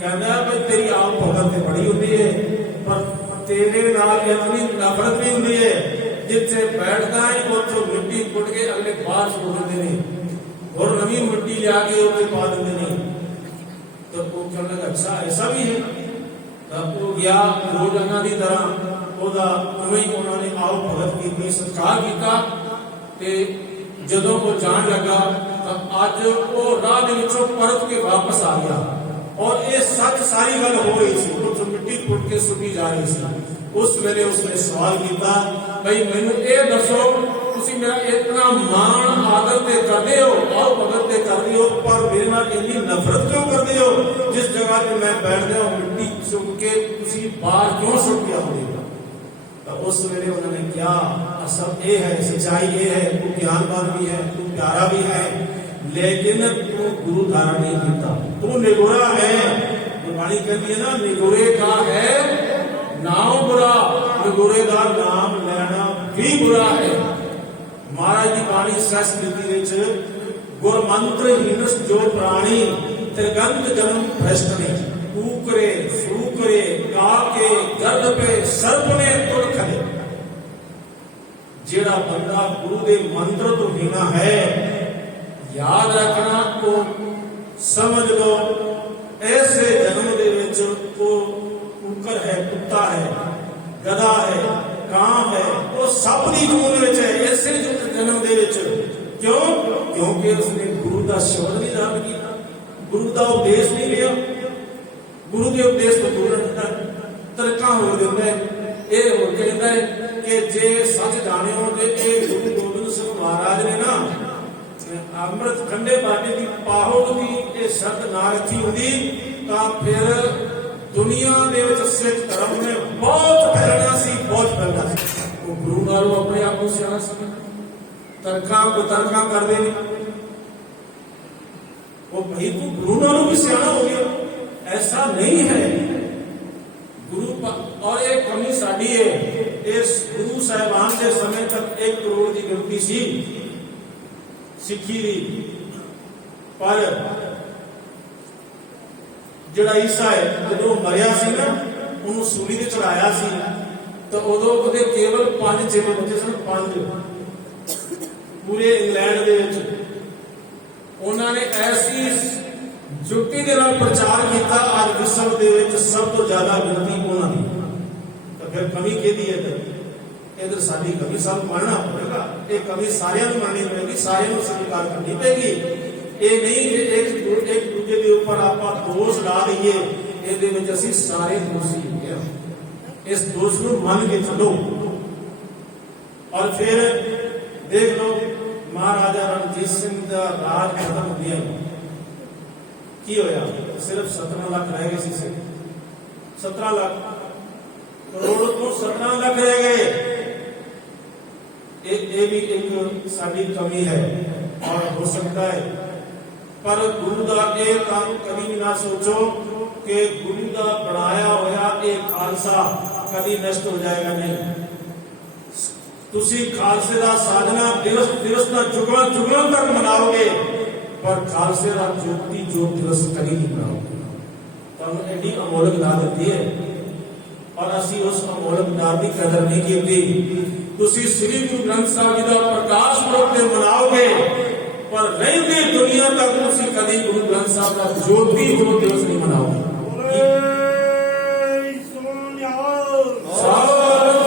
कहना भाई तेरी आप भगत बड़ी होती है, पर तेरे नाल इतनी नफरत भी होती है, जिथे बैठता है उतो मिट्टी पुट के अगले बाहर छोड़ देते हैं और नवी मिट्टी लिया के उसे पा देते नहीं। तो वो कहने लगा अच्छा ऐसा भी है। तो वो गया रोजाना की तरह ਉਹਦਾ ਉਵੇਂ ਹੀ ਉਹਨਾਂ ਨੇ ਆਓ ਭਗਤ ਕੀਤੀ, ਸਤਿਕਾਰ ਕੀਤਾ। ਤੇ ਜਦੋਂ ਉਹ ਜਾਣ ਲੱਗਾ ਤਾਂ ਅੱਜ ਉਹ ਰਾਹ ਦੇ ਵਿੱਚੋਂ ਪਰਤ ਕੇ ਵਾਪਸ ਆ ਗਿਆ ਔਰ ਇਹ ਸੱਚ ਸਾਰੀ ਗੱਲ ਹੋ ਰਹੀ ਸੀ। ਉਹ ਮਿੱਟੀ ਪੁੱਟ ਕੇ ਸੁੱਟੀ ਜਾ ਰਹੀ ਸੀ। ਉਸ ਵੇਲੇ ਉਸਨੇ ਸਵਾਲ ਕੀਤਾ, ਬਈ ਮੈਨੂੰ ਇਹ ਦੱਸੋ, ਤੁਸੀਂ ਮੇਰਾ ਇਤਨਾ ਮਾਣ ਆਦਰ ਤੇ ਕਰਦੇ ਹੋ, ਆਓ ਭਗਤ ਤੇ ਕਰਦੇ ਹੋ, ਪਰ ਮੇਰੇ ਨਾਲ ਇੰਨੀ ਨਫ਼ਰਤ ਕਿਉਂ ਕਰਦੇ ਹੋ? ਜਿਸ ਜਗ੍ਹਾ ਤੇ ਮੈਂ ਬੈਠਦਾ ਹਾਂ ਮਿੱਟੀ ਚੁੱਕ ਕੇ ਤੁਸੀਂ ਬਾਹਰ ਕਿਉਂ ਸੁੱਟ ਦਿਆ ਹੋਵੇਗਾ? ਤਾਂ ਉਸ ਵੇਲੇ ਉਹਨਾਂ ਨੇ ਕਿਹਾ, ਅਸਲ ਇਹ ਹੈ, ਸੱਚਾਈ ਇਹ ਹੈ, ਤੂੰ ਗਿਆਨਵਾਨ ਵੀ ਹੈ, ਤੂੰ ਪਿਆਰਾ ਵੀ ਹੈ, ਲੇਕਿਨ ਤੂੰ ਗੁਰੂ ਧਾਰਨ ਨਹੀਂ ਕੀਤਾ, ਤੂੰ ਨਿਗੁਰਾ ਹੈ। ਗੁਰਬਾਣੀ ਕਹਿੰਦੀ ਹੈ ਨਾ, ਨਿਗੁਰੇ ਦਾ ਹੈ ਨਾਮ ਬੁਰਾ, ਨਿਗੁਰੇ ਦਾ ਨਾਮ ਲੈਣਾ ਵੀ ਬੁਰਾ ਹੈ। ਮਹਾਰਾਜ ਦੀ ਬਾਣੀ ਸੱਚ ਦਿੱਤੀ ਵਿੱਚ ਗੁਰਮੰਤਰ ਹੀਨਸ ਜੋ ਪ੍ਰਾਣੀ ਤ੍ਰਿਗੰਤ ਜਨਮ ਭ੍ਰਸ਼ਟ ਨੇ, ਕੂਕਰੇ ਸੂਕਰੇ ਕਾਕੇ ਗਰਦ ਪੇ ਸਰਪ ਨੇ ਤੁਰ ਖਲੇ। ਜਿਹੜਾ ਬੰਦਾ ਗੁਰੂ ਦੇ ਮੰਤਰ ਤੋਂ ਬਿਨਾ ਹੈ, ਯਾਦ ਰੱਖਣਾ, ਉਹ ਸਮਝ ਲਓ ਐਸੇ ਜਨਮ ਦੇ ਵਿੱਚ ਉਹ ਕੁੱਕਰ ਹੈ, ਕੁੱਤਾ ਹੈ, ਗਧਾ ਹੈ, ਕਾਂ ਹੈ, ਉਹ ਸਭ ਦੀ ਜੂਨ ਵਿੱਚ ਹੈ, ਐਸੇ ਜਨਮ ਦੇ ਵਿੱਚ। ਕਿਉਂ? ਕਿਉਂਕਿ ਉਸਨੇ ਗੁਰੂ ਦਾ ਸ਼ਬਦ ਨਹੀਂ ਧਾਰਨ ਕੀਤਾ, ਗੁਰੂ ਦਾ ਉਪਦੇਸ਼ ਨਹੀਂ ਲਿਆ, ਗੁਰੂ ਦੇ ਉਪਦੇਸ਼ ਤੋਂ ਦੂਰ ਰਹਿੰਦਾ, ਤਰਕਾਂ ਹੋ ਦਿੰਦਾ। ਇਹ ਹੋ ਕਹਿੰਦਾ ਹੈ ਕਿ ਜੇ ਸੱਚ ਜਾਣਿਓ ਤੇ ਇਹ ਗੁਰੂ ਗੋਬਿੰਦ ਸਿੰਘ ਮਹਾਰਾਜ ਨੇ ਨਾ ਅੰਮ੍ਰਿਤ ਖੰਡੇ ਬਾਟੇ ਦੀ ਪਾਹੋਂ ਵੀ ਇਹ ਸ਼ਬਦ ਨਾ ਰੱਖੀ ਹੁੰਦੀ ਤਾਂ ਫਿਰ ਦੁਨੀਆ ਦੇ ਵਿੱਚ ਸਿੱਖ ਧਰਮ ਨੇ ਬਹੁਤ ਫੈਲਣਾ ਸੀ, ਬਹੁਤ ਫੈਲਣਾ ਸੀ। ਉਹ ਗੁਰੂ ਨਾਲੋਂ ਆਪਣੇ ਆਪ ਨੂੰ ਸਿਆਣਾ ਸਮਝਦਾ, ਤਰਕਾਂ ਕਰਦੇ ਨੇ। ਉਹ ਭਾਈ ਤੂੰ ਗੁਰੂ ਨਾਲੋਂ ਵੀ ਸਿਆਣਾ ਹੋ ਗਿਆ, ਐਸਾ ਨਹੀਂ ਹੈ। ਗੁਰੂ ਔਰ ਇਹ ਕਮੀ ਸਾਡੀ ਹੈ। ਇਸ ਗੁਰੂ ਸਾਹਿਬਾਨ ਦੇ ਸਮੇਂ ਤੱਕ 1 ਕਰੋੜ ਦੀ ਗਿਣਤੀ ਸੀ ਸਿੱਖੀ ਦੀ, ਪਰ ਜਿਹੜਾ ਈਸਾ ਹੈ ਜਦੋਂ ਮਰਿਆ ਸੀ ਨਾ, ਉਹਨੂੰ ਸੂਲੀ ਤੇ ਚੜਾਇਆ ਸੀ ਤਾਂ ਉਦੋਂ ਉਹਦੇ ਕੇਵਲ 5 ਚੇਲੇ ਬਚੇ ਸਨ, 5 ਪੂਰੇ ਇੰਗਲੈਂਡ ਦੇ ਵਿੱਚ। ਉਹਨਾਂ ਨੇ ਐਸੀ ਜੁਗਤੀ ਦੇ ਨਾਲ ਪ੍ਰਚਾਰ ਕੀਤਾ, ਅੱਜ ਵਿਸ਼ਵ ਦੇ ਵਿੱਚ ਸਭ ਤੋਂ ਜ਼ਿਆਦਾ ਗਿਣਤੀ ਉਹਨਾਂ ਦੀ। ਤਾਂ ਫਿਰ ਕਮੀ ਕਿਹਦੀ ਹੈ? ਇਧਰ ਸਾਡੀ ਕਮੀ ਸਾਨੂੰ ਮੰਨਣਾ ਪਵੇਗਾ, ਇਹ ਕਮੀ ਸਾਰਿਆਂ ਨੂੰ ਮੰਨਣੀ ਪਵੇਗੀ, ਸਾਰਿਆਂ ਨੂੰ ਸਵੀਕਾਰ ਕਰਨੀ ਪਵੇਗੀ। ਇਹ ਨਹੀਂ ਕਿ ਇੱਕ ਦੂਜੇ ਦੇ ਉੱਪਰ ਆਪਾਂ ਦੋਸ਼ ਲਾ ਦਈਏ, ਇਹਦੇ ਵਿੱਚ ਅਸੀਂ ਸਾਰੇ ਦੋਸ਼ੀ ਹਾਂ। ਇਸ ਦੋਸ਼ ਨੂੰ ਮੰਨ ਕੇ ਚੱਲੋ। ਔਰ ਫਿਰ ਦੇਖ ਲਓ, ਮਹਾਰਾਜਾ ਰਣਜੀਤ ਸਿੰਘ ਦਾ ਰਾਜ ਖਤਮ ਹੋ ਗਿਆ, ਕੀ ਹੋਇਆ? ਸਿਰਫ 17 ਲੱਖ ਰਹਿ ਗਏ ਸੀ। 17 ਲੱਖ ਕਰੋੜ ਤੋਂ 17 ਲੱਖ ਰਹਿ ਗਏ। ਇਹ ਵੀ ਇੱਕ ਸਾਡੀ ਕਮੀ ਹੈ ਔਰ ਹੋ ਸਕਦਾ ਹੈ, ਪਰ ਗੁਰੂ ਦਾ ਇਹ ਕੰਮ ਕਦੀ ਵੀ ਨਾ ਸੋਚੋ ਕਿ ਗੁਰੂ ਦਾ ਬਣਾਇਆ ਹੋਇਆ ਇਹ ਖਾਲਸਾ ਕਦੀ ਨਸ਼ਟ ਹੋ ਜਾਏਗਾ, ਨਹੀਂ। ਤੁਸੀਂ ਖਾਲਸੇ ਦਾ ਸਾਜਨਾ ਦਿਵਸ ਦਾ ਜੁਗਲਾਂ ਤੱਕ ਮਨਾਓਗੇ, ਪਰ ਖਾਲਸੇ ਦਾ ਜੋਤ ਦਿਵਸ ਕਦੀ ਨਹੀਂ ਮਨਾਓਗੇ। ਤੁਹਾਨੂੰ ਐਡੀ ਅਮੋਲਕ ਦਾਤ ਦਿੱਤੀ ਹੈ ਔਰ ਅਸੀਂ ਉਸ ਅਮੋਲਕ ਦਾਤ ਦੀ ਕਦਰ ਨਹੀਂ ਕੀਤੀ। ਤੁਸੀਂ ਸ੍ਰੀ ਗੁਰੂ ਗ੍ਰੰਥ ਸਾਹਿਬ ਜੀ ਦਾ ਪ੍ਰਕਾਸ਼ ਪੁਰਬ ਤੇ ਮਨਾਓਗੇ, ਪਰ ਰਹਿੰਦੀ ਦੁਨੀਆ ਤੱਕ ਤੁਸੀਂ ਕਦੀ ਗੁਰੂ ਗ੍ਰੰਥ ਸਾਹਿਬ ਦਾ ਜੋਤ ਦਿਵਸ ਨਹੀਂ ਮਨਾਓਗੇ।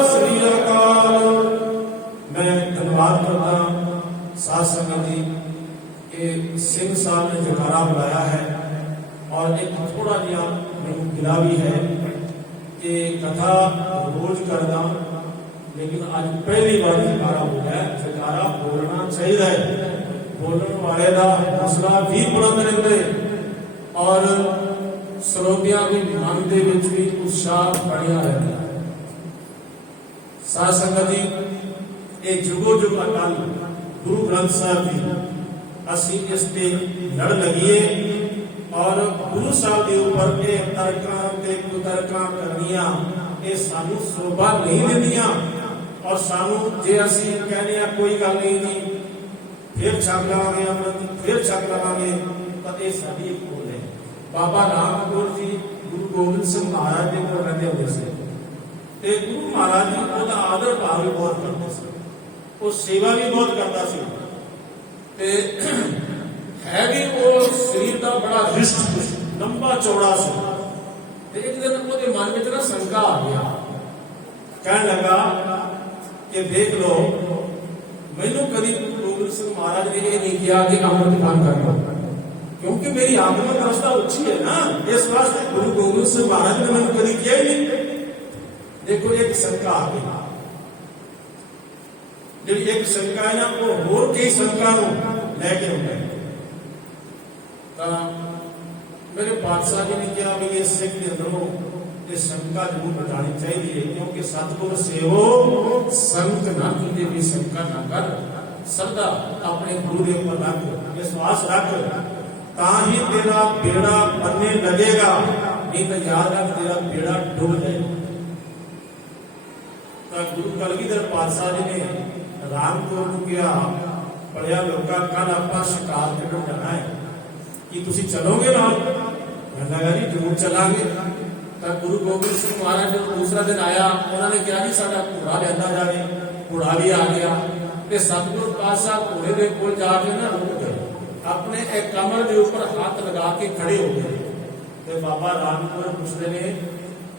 ਸ੍ਰੀ ਅਕਾਲ। ਮੈਂ ਧੰਨਵਾਦ ਕਰਦਾ ਸਾਧ ਸੰਗਤ ਦੀ ਕਿ ਸਿੰਘ ਸਾਹਿਬ ਨੇ ਜਕਾਰਾ ਬੁਲਾਇਆ ਹੈ ਔਰ ਇੱਕ ਥੋੜਾ ਜਿਹਾ ਮੈਨੂੰ ਗਿਲਾ ਵੀ ਹੈ ਕਿ ਕਥਾ ਰੋਜ਼ ਕਰਦਾ, ਲੇਕਿਨ ਅੱਜ ਪਹਿਲੀ ਵਾਰ ਜਕਾਰਾ ਬੋਲਿਆ। ਜਕਾਰਾ ਬੋਲਣਾ ਚਾਹੀਦਾ ਹੈ, ਬੋਲਣ ਵਾਲੇ ਦਾ ਹੌਸਲਾ ਵੀ ਬੁਲੰਦ ਰਹਿੰਦੇ ਔਰ ਸਰੋਤਿਆਂ ਦੇ ਮਨ ਦੇ ਵਿੱਚ ਵੀ ਉਤਸ਼ਾਹ ਬਣਿਆ ਰਹਿੰਦਾ। ਸਾਧ ਸੰਗਤ ਜੀ, ਇਹ ਜੁਗੋ ਜੁਗ ਅਟਲ ਗੁਰੂ ਗ੍ਰੰਥ ਸਾਹਿਬ ਜੀ, ਅਸੀਂ ਇਸ ਤੇ ਲੜ ਲਗੀਏ ਔਰ ਗੁਰੂ ਸਾਹਿਬ ਦੇ ਉੱਪਰ ਇਹ ਤਰਕਾਂ ਤੇ ਕੁਤਰਕਾਂ ਕਰਨੀਆਂ ਇਹ ਸਾਨੂੰ ਸੋਭਾ ਨਹੀਂ ਦਿੰਦੀਆਂ। ਔਰ ਸਾਨੂੰ ਜੇ ਅਸੀਂ ਕਹਿੰਦੇ ਆ ਕੋਈ ਗੱਲ ਨਹੀਂ ਜੀ, ਫਿਰ ਛਕ ਲਵਾਂਗੇ ਅੰਮ੍ਰਿਤ, ਫਿਰ ਛਕ ਲਵਾਂਗੇ, ਤਾਂ ਇਹ ਸਾਡੀ ਇੱਕ ਭੁੱਲ ਹੈ। ਬਾਬਾ ਰਾਮਪੁਰ ਜੀ ਗੁਰੂ ਗੋਬਿੰਦ ਸਿੰਘ ਮਹਾਰਾਜ ਦੇ ਕੋਲ ਰਹਿੰਦੇ ਹੁੰਦੇ ਸੀ ਤੇ ਗੁਰੂ ਮਹਾਰਾਜ ਜੀ ਉਹਦਾ ਆਦਰ ਭਾਵ ਵੀ ਬਹੁਤ ਕਰਦੇ ਸੀ, ਉਹ ਸੇਵਾ ਵੀ ਬਹੁਤ ਕਰਦਾ ਸੀ ਤੇ ਹੈ ਵੀ ਉਹ ਸਰੀਰ ਦਾ ਬੜਾ ਰਿਸ਼ਟ ਲੰਬਾ ਚੌੜਾ ਸੀ। ਤੇ ਇੱਕ ਦਿਨ ਉਹਦੇ ਮਨ ਵਿੱਚ ਨਾ ਸ਼ੰਕਾ ਆ ਗਿਆ कहने लगा कि देख लो, मैनू कभी गुरु गोबिंद सिंह महाराज ने यह नहीं किया कि अमृत पान कर लो, क्योंकि मेरी आत्मिक अवस्था उच्ची है ना, इस वास्ते गुरु गोबिंद सिंह महाराज ने मैंने कभी किया ही नहीं। देखो एक शंका आ गई, जी एक शंका है ना, वो होर कई शंका लैके होंगे। मेरे पातशाह जी ने कहा भी ये सिख के अंदरों ये शंका जरूर बतानी चाहिए, क्योंकि सतगुर सेवो संत ना कीजिए, भी शंका ना कर, सदा अपने गुरु के ऊपर रख, विश्वास रख, ताही तेरा बेड़ा बनने लगेगा, नहीं तो याद रख तेरा बेड़ा डूब जाएगा। गुरु कलगीधर पातशाह जी ने रामपुर को किया, पढ़िया लोग कल आप शिकार खेलन जाना है कि तुम चलोगे ना? कहना जी जरूर चलांगे। तो गुरु गोबिंद सिंह महाराज जब दूसरा दिन आया, उन्होंने कहा जी साडा घोड़ा लिया जाए, घोड़ा भी आ गया। ते सतगुरु पातशाह घोड़े के कोल जाके ना रुक गए, अपने एक कमर के ऊपर हाथ लगा के खड़े हो गए। ते बाबा रामपुर पूछते ने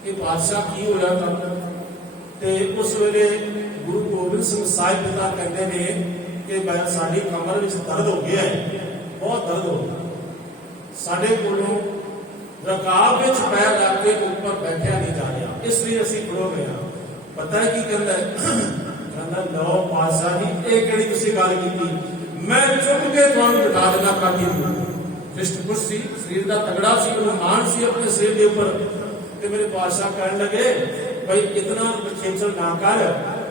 कि पातशाह की होया था? ते उस वेले गुरु गोबिंद सिंह साहिब पिता कहते हैं कि साडी कमर में दर्द हो गया है, बहुत दर्द हो गया, साडे कोलों रकाब विच पैर रख के ऊपर बैठा नहीं जा रहा, इसलिए असीं खड़ो गए। पता है की कहता है? कहता लो पातशाह जी ये किहड़ी तुसीं गल कीती, मैं चुप के तुहानूं बिठा देना काठी नूं। रिष्ट पुष्ट सी, शरीर का तगड़ा सी, मान सी अपने सिर के ऊपर। ते मेरे पातशाह कहने लगे भाई इतना खेचल ना कर,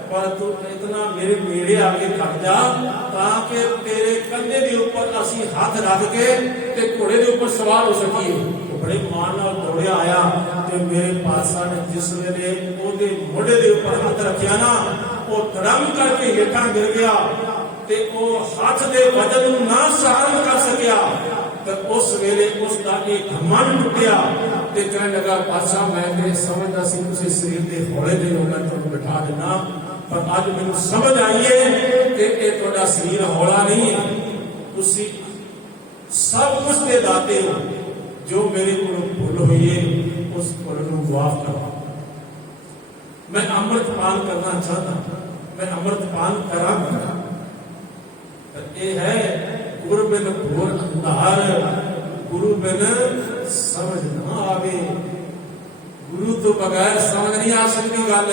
पर तू इतना मेरे नेड़े आके खड़ जा ताकि तेरे कंधे के ऊपर असी हाथ रख के ते घोड़े के ऊपर सवार हो सकीए। बड़े मान नाल दौड़िया आया ते मेरे पातशाह ने जिस वेले ओदे मोढे के ऊपर हाथ रखिया ना, वो धड़म करके हेठां गिर गया ते ओ हाथ दे वजन नूं ना सहन कर सकिया। तो उस वेले उसका एक घमंड टुटिया ते कहने लगा पातशाह मैं ते समझदा सी तुसीं शरीर दे हौले दे लोग तुहानूं बिठा देना, पर अज मैनूं समझ आई है कि ये तुहाडा शरीर हौला नहीं है, तुसीं सब कुछ दे दाते हो, जो मेरे को भूल हुई है उस भूल नूं माफ करो। मैं अमृत पान करना चाहता, मैं अमृत पान करांगा। ये है गुरु बिन घोर अंधार, गुरु बिन समझ ना आवे, गुरु तो बगैर समझ नहीं आ सकती गल।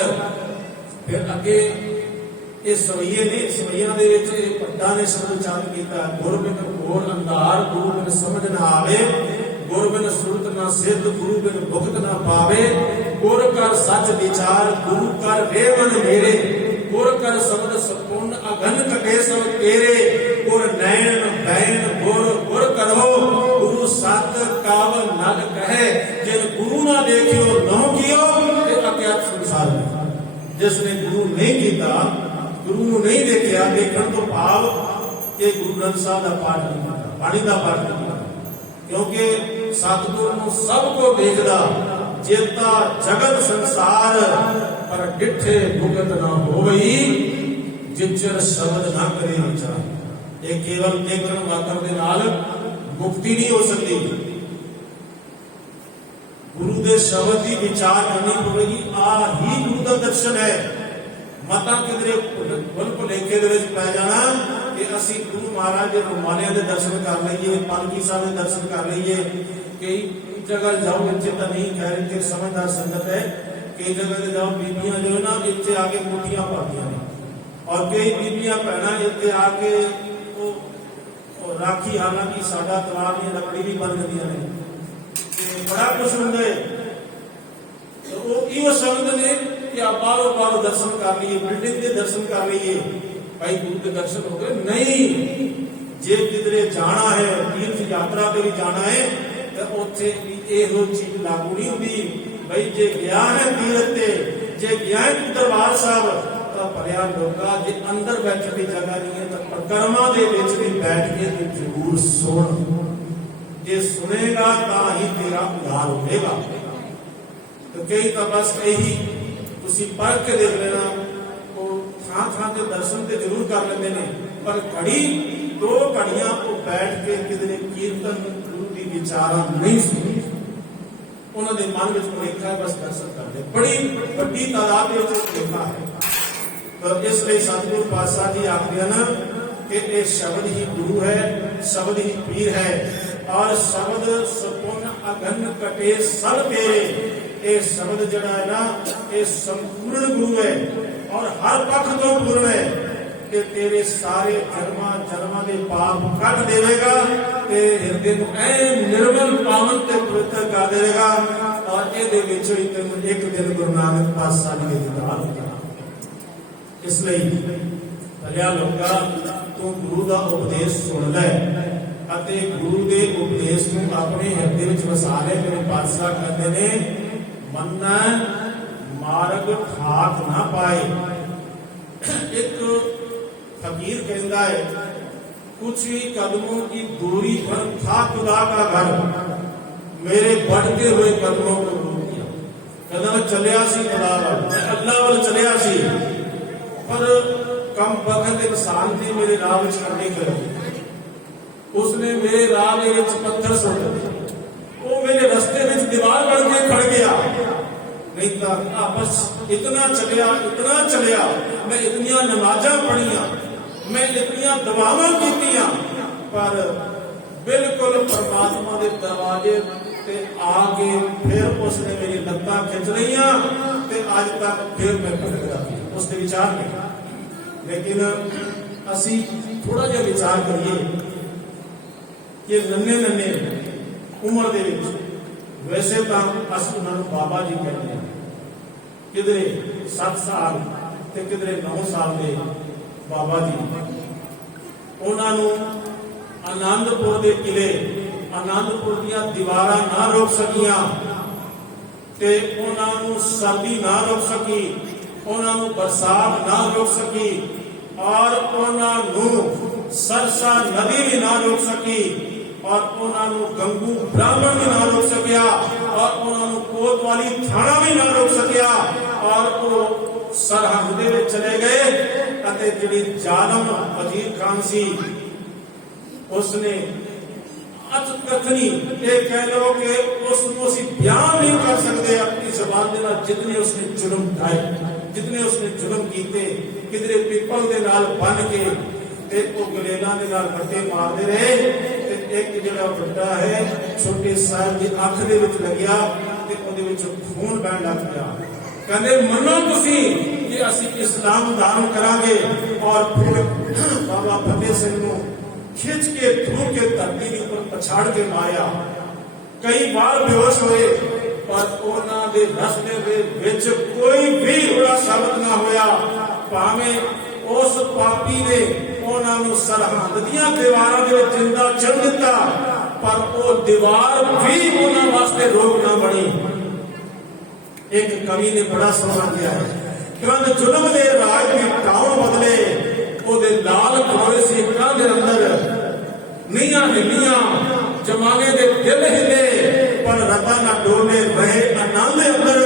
फिर अगे ये सवैये ने, सवैया दे विच भट्टा ने शब्द उच्चारण किया, गुरु बिन घोर अंधार, गुरु बिन समझ ना आवे, गुरु बिन सुरत ना सिद्ध, गुरु बिन भुगत ना पावे, गुर कर सच विचार, गुरु कर रेवन मेरे, गुर कर शब्द सपूर्ण अघन कटे सब तेरे, गुर नैन बैन गुर गुर करो, गुरु सत काव नल कहे, जिन गुरु ना देखियो नौ कियो ते अज्ञात संसार में। जिसने गुरु नहीं किया, गुरु ਨੂੰ नहीं देखा, देखने तो भाव कि गुरु ग्रंथ साहब का पाठ नहीं किया, बाणी का पाठ नहीं किया, क्योंकि सतगुरु ਨੂੰ सब को देखदा, जेता जगत संसार पर डिठे भुगत ना होवई, जिचर शब्द ना करे विचार। ये केवल देखण मात्र दे नाल मुक्ति नहीं हो सकती, गुरु दे शब्द की विचार करनी पड़ेगी। आ ही गुरु का दर्शन है। मत किधरे भुल भुलेखे दे विच पै जाना कि असीं गुरु महाराज के रुमालियां दे दर्शन कर लईए, पालकी साहब के दर्शन कर लईए। कई जगह जाओ इतने तो नहीं कह रहे, समझदार संगत है, कई जगह जाओ बीबियां जो है ना इतने आके मुठियां पाती हैं, और कई बीबियां भैन इतने आके राखी, हालांकि साडा तलाब नहीं लकड़ी भी बन गई ने, बड़ा कुछ होंगे। तो वो इो समझते ने कि आप बारो बारो दर्शन कर लीए, बिल्डिंग के दर्शन कर लीए, भाई गुरु के दर्शन हो गए। नहीं, जे किधरे जाना है, तीर्थ यात्रा पे भी जाना है, तो उत्थे ਇਹੋ चीज लागू नहीं होती। भाई जे गया है तीरथ ते, जे गया है दरबार साहब, तो भरिया लोगा जे अंदर बैठने की जगह नहीं है, तो परिक्रमा दे विच भी बैठ के तो जरूर सुन, जे सुनेगा तो ही तेरा उद्धार होगा। तो कई तो बस यही तुसीं पढ़ के देख लेना, वो थां थां ते दर्शन ते जरूर कर लेंदे ने, पर घड़ी दो घड़ियां को बैठ के किधरे कीर्तन विचारा नहीं सुनी, ਉਹਨਾਂ ਦੇ ਮਨ ਵਿੱਚ ਭੁਲੇਖਾ ਬਸ ਦਰਸ਼ਨ ਕਰਦੇ, ਬੜੀ ਵੱਡੀ ਤਾਦਾਦ ਦੇ ਵਿੱਚ ਭੁਲੇਖਾ ਹੈ। ਤਾਂ ਇਸ ਲਈ ਸਤਿਗੁਰੂ ਪਾਤਸ਼ਾਹ ਜੀ ਆਖਦੇ ਹਨ ਕਿ ਇਹ ਸ਼ਬਦ ਹੀ ਗੁਰੂ ਹੈ, ਸ਼ਬਦ ਹੀ ਪੀਰ ਹੈ। ਔਰ ਸ਼ਬਦ ਸੁਪੁਨ ਅਗਨ ਕਟੇ ਸਭ ਤੇਰੇ, ਇਹ ਸ਼ਬਦ ਜਿਹੜਾ ਹੈ ਨਾ ਇਹ ਸੰਪੂਰਨ ਗੁਰੂ ਹੈ ਔਰ ਹਰ ਪੱਖ ਤੋਂ ਪੂਰਨ ਹੈ ਕਿ ਤੇਰੇ ਸਾਰੇ ਜਨਮਾਂ ਦੇ ਪਾਪ ਕੱਢ ਦੇਵੇਗਾ ਤੇ ਹਿਰਦੇ ਨੂੰ ਐ ਨਿਰਮਲ ਪਾਵਨ ਤੇ ਪਵਿੱਤਰ ਕਰ ਦੇਵੇਗਾ। ਔਰ ਇਹਦੇ ਵਿੱਚੋਂ ਹੀ ਤੈਨੂੰ ਇੱਕ ਦਿਨ ਗੁਰੂ ਨਾਨਕ ਪਾਤਸ਼ਾਹ ਜੀ ਦੇ ਦੀਦਾਰ ਹੋਵੇਗਾ। ਇਸ ਲਈ ਭਲਿਆ ਲੋਕਾਂ, ਤੂੰ ਗੁਰੂ ਦਾ ਉਪਦੇਸ਼ ਸੁਣ ਲੈ ਅਤੇ ਗੁਰੂ ਦੇ ਉਪਦੇਸ਼ ਨੂੰ ਆਪਣੇ ਹਿਰਦੇ ਵਿੱਚ ਵਸਾ ਲੈ। ਮੇਰੇ ਪਾਤਸ਼ਾਹ ਕਹਿੰਦੇ ਨੇ, ਮੰਨੈ ਮਾਰਗ ਖਾਕ ਨਾ ਪਾਏ। ਇੱਕ फकीर कहता है, कुछ ही कदमों की दूरी पर था खुदा का घर, मेरे बढ़ते हुए कदमों को रोक दिया। कहता मैं चलिया सी खुदा वाल, मैं अल्लाह वाल चलिया सी, पर कम वक्त इंसान ने मेरे राह विच करने कर, उसने मेरे राह में पत्थर सुट दिए, वो मेरे रस्ते में दीवार बन के खड़ गया। नहीं तो आपस इतना चलिया, मैं इतनियां नमाज़ां पढ़ियां, मैं इतनियां दुआवां कीतियां, पर बिल्कुल परमात्मा के दरवाजे ते आके फिर उसने मेरी लत्तां खिंच लईयां ते अज तक फिर मैं भटकदा पिया उसके विचार में। लेकिन असी थोड़ा जिहा विचार करिए कि नन्हे उम्र दे विच, वैसे तो असीं उन्हां नूं बाबा जी कहते हैं, किधरे 7 साल ते किधरे 9 साल के बाबा जी, उन्होंने आनंदपुर के किले, आनंदपुर दियां दीवारां ना रोक सकियां ते उन्होंने सर्दी ना रोक सकी, उन्होंने बरसात ना रोक सकी और उन्होंने सरसा नदी भी ना रोक सकी और उन्होंने गंगू ब्राह्मण भी ना रोक सकिया और उन्होंने कोतवाली थाना भी ना रोक सकिया और वो सरहद दे विच चले गए अते जिहड़ी जालम वजीर खान सी उसने अचकथनी ये कह लो कि उसको असीं बयान नहीं कर सकते अपनी जबान दे नाल, जितने उसने जुल्म ढाए, जितने उसने जुल्म कीते, किधरे पीपल दे नाल बन के ते वो गलेलां दे नाल बट्टे मारदे रहे ते एक जिहड़ा बड्डा है छोटे साहब दी अख दे विच लग्या ते ओहदे विच खून बहन लग गया। कहते मनो तुसी कि असीं इस्लाम धारण करांगे और फिर बाबा फतेह सिंह नूं खिंच के धू के धरती के ऊपर पछाड़ के मारिया। कई बार बेहोश होए पर उन्हां दे रस्ते दे विच कोई भी रुड़ा साबित ना होया। भावें उस पापी ने उन्हां नूं सरहद दीयां दीवारां दे विच जिंदा चढ़ दिता पर वो दीवार भी उन्हां वास्ते रोक ना बनी। एक कवि ने बड़ा सोहना किया है, कंध जुल्म दे राज दी टाउन बदले, ओदे लाल घोड़े सी कंध अंदर, नीयां हिलियां जमाने दे दिल हिले पर रता ना डोले रहे आनंद अंदर।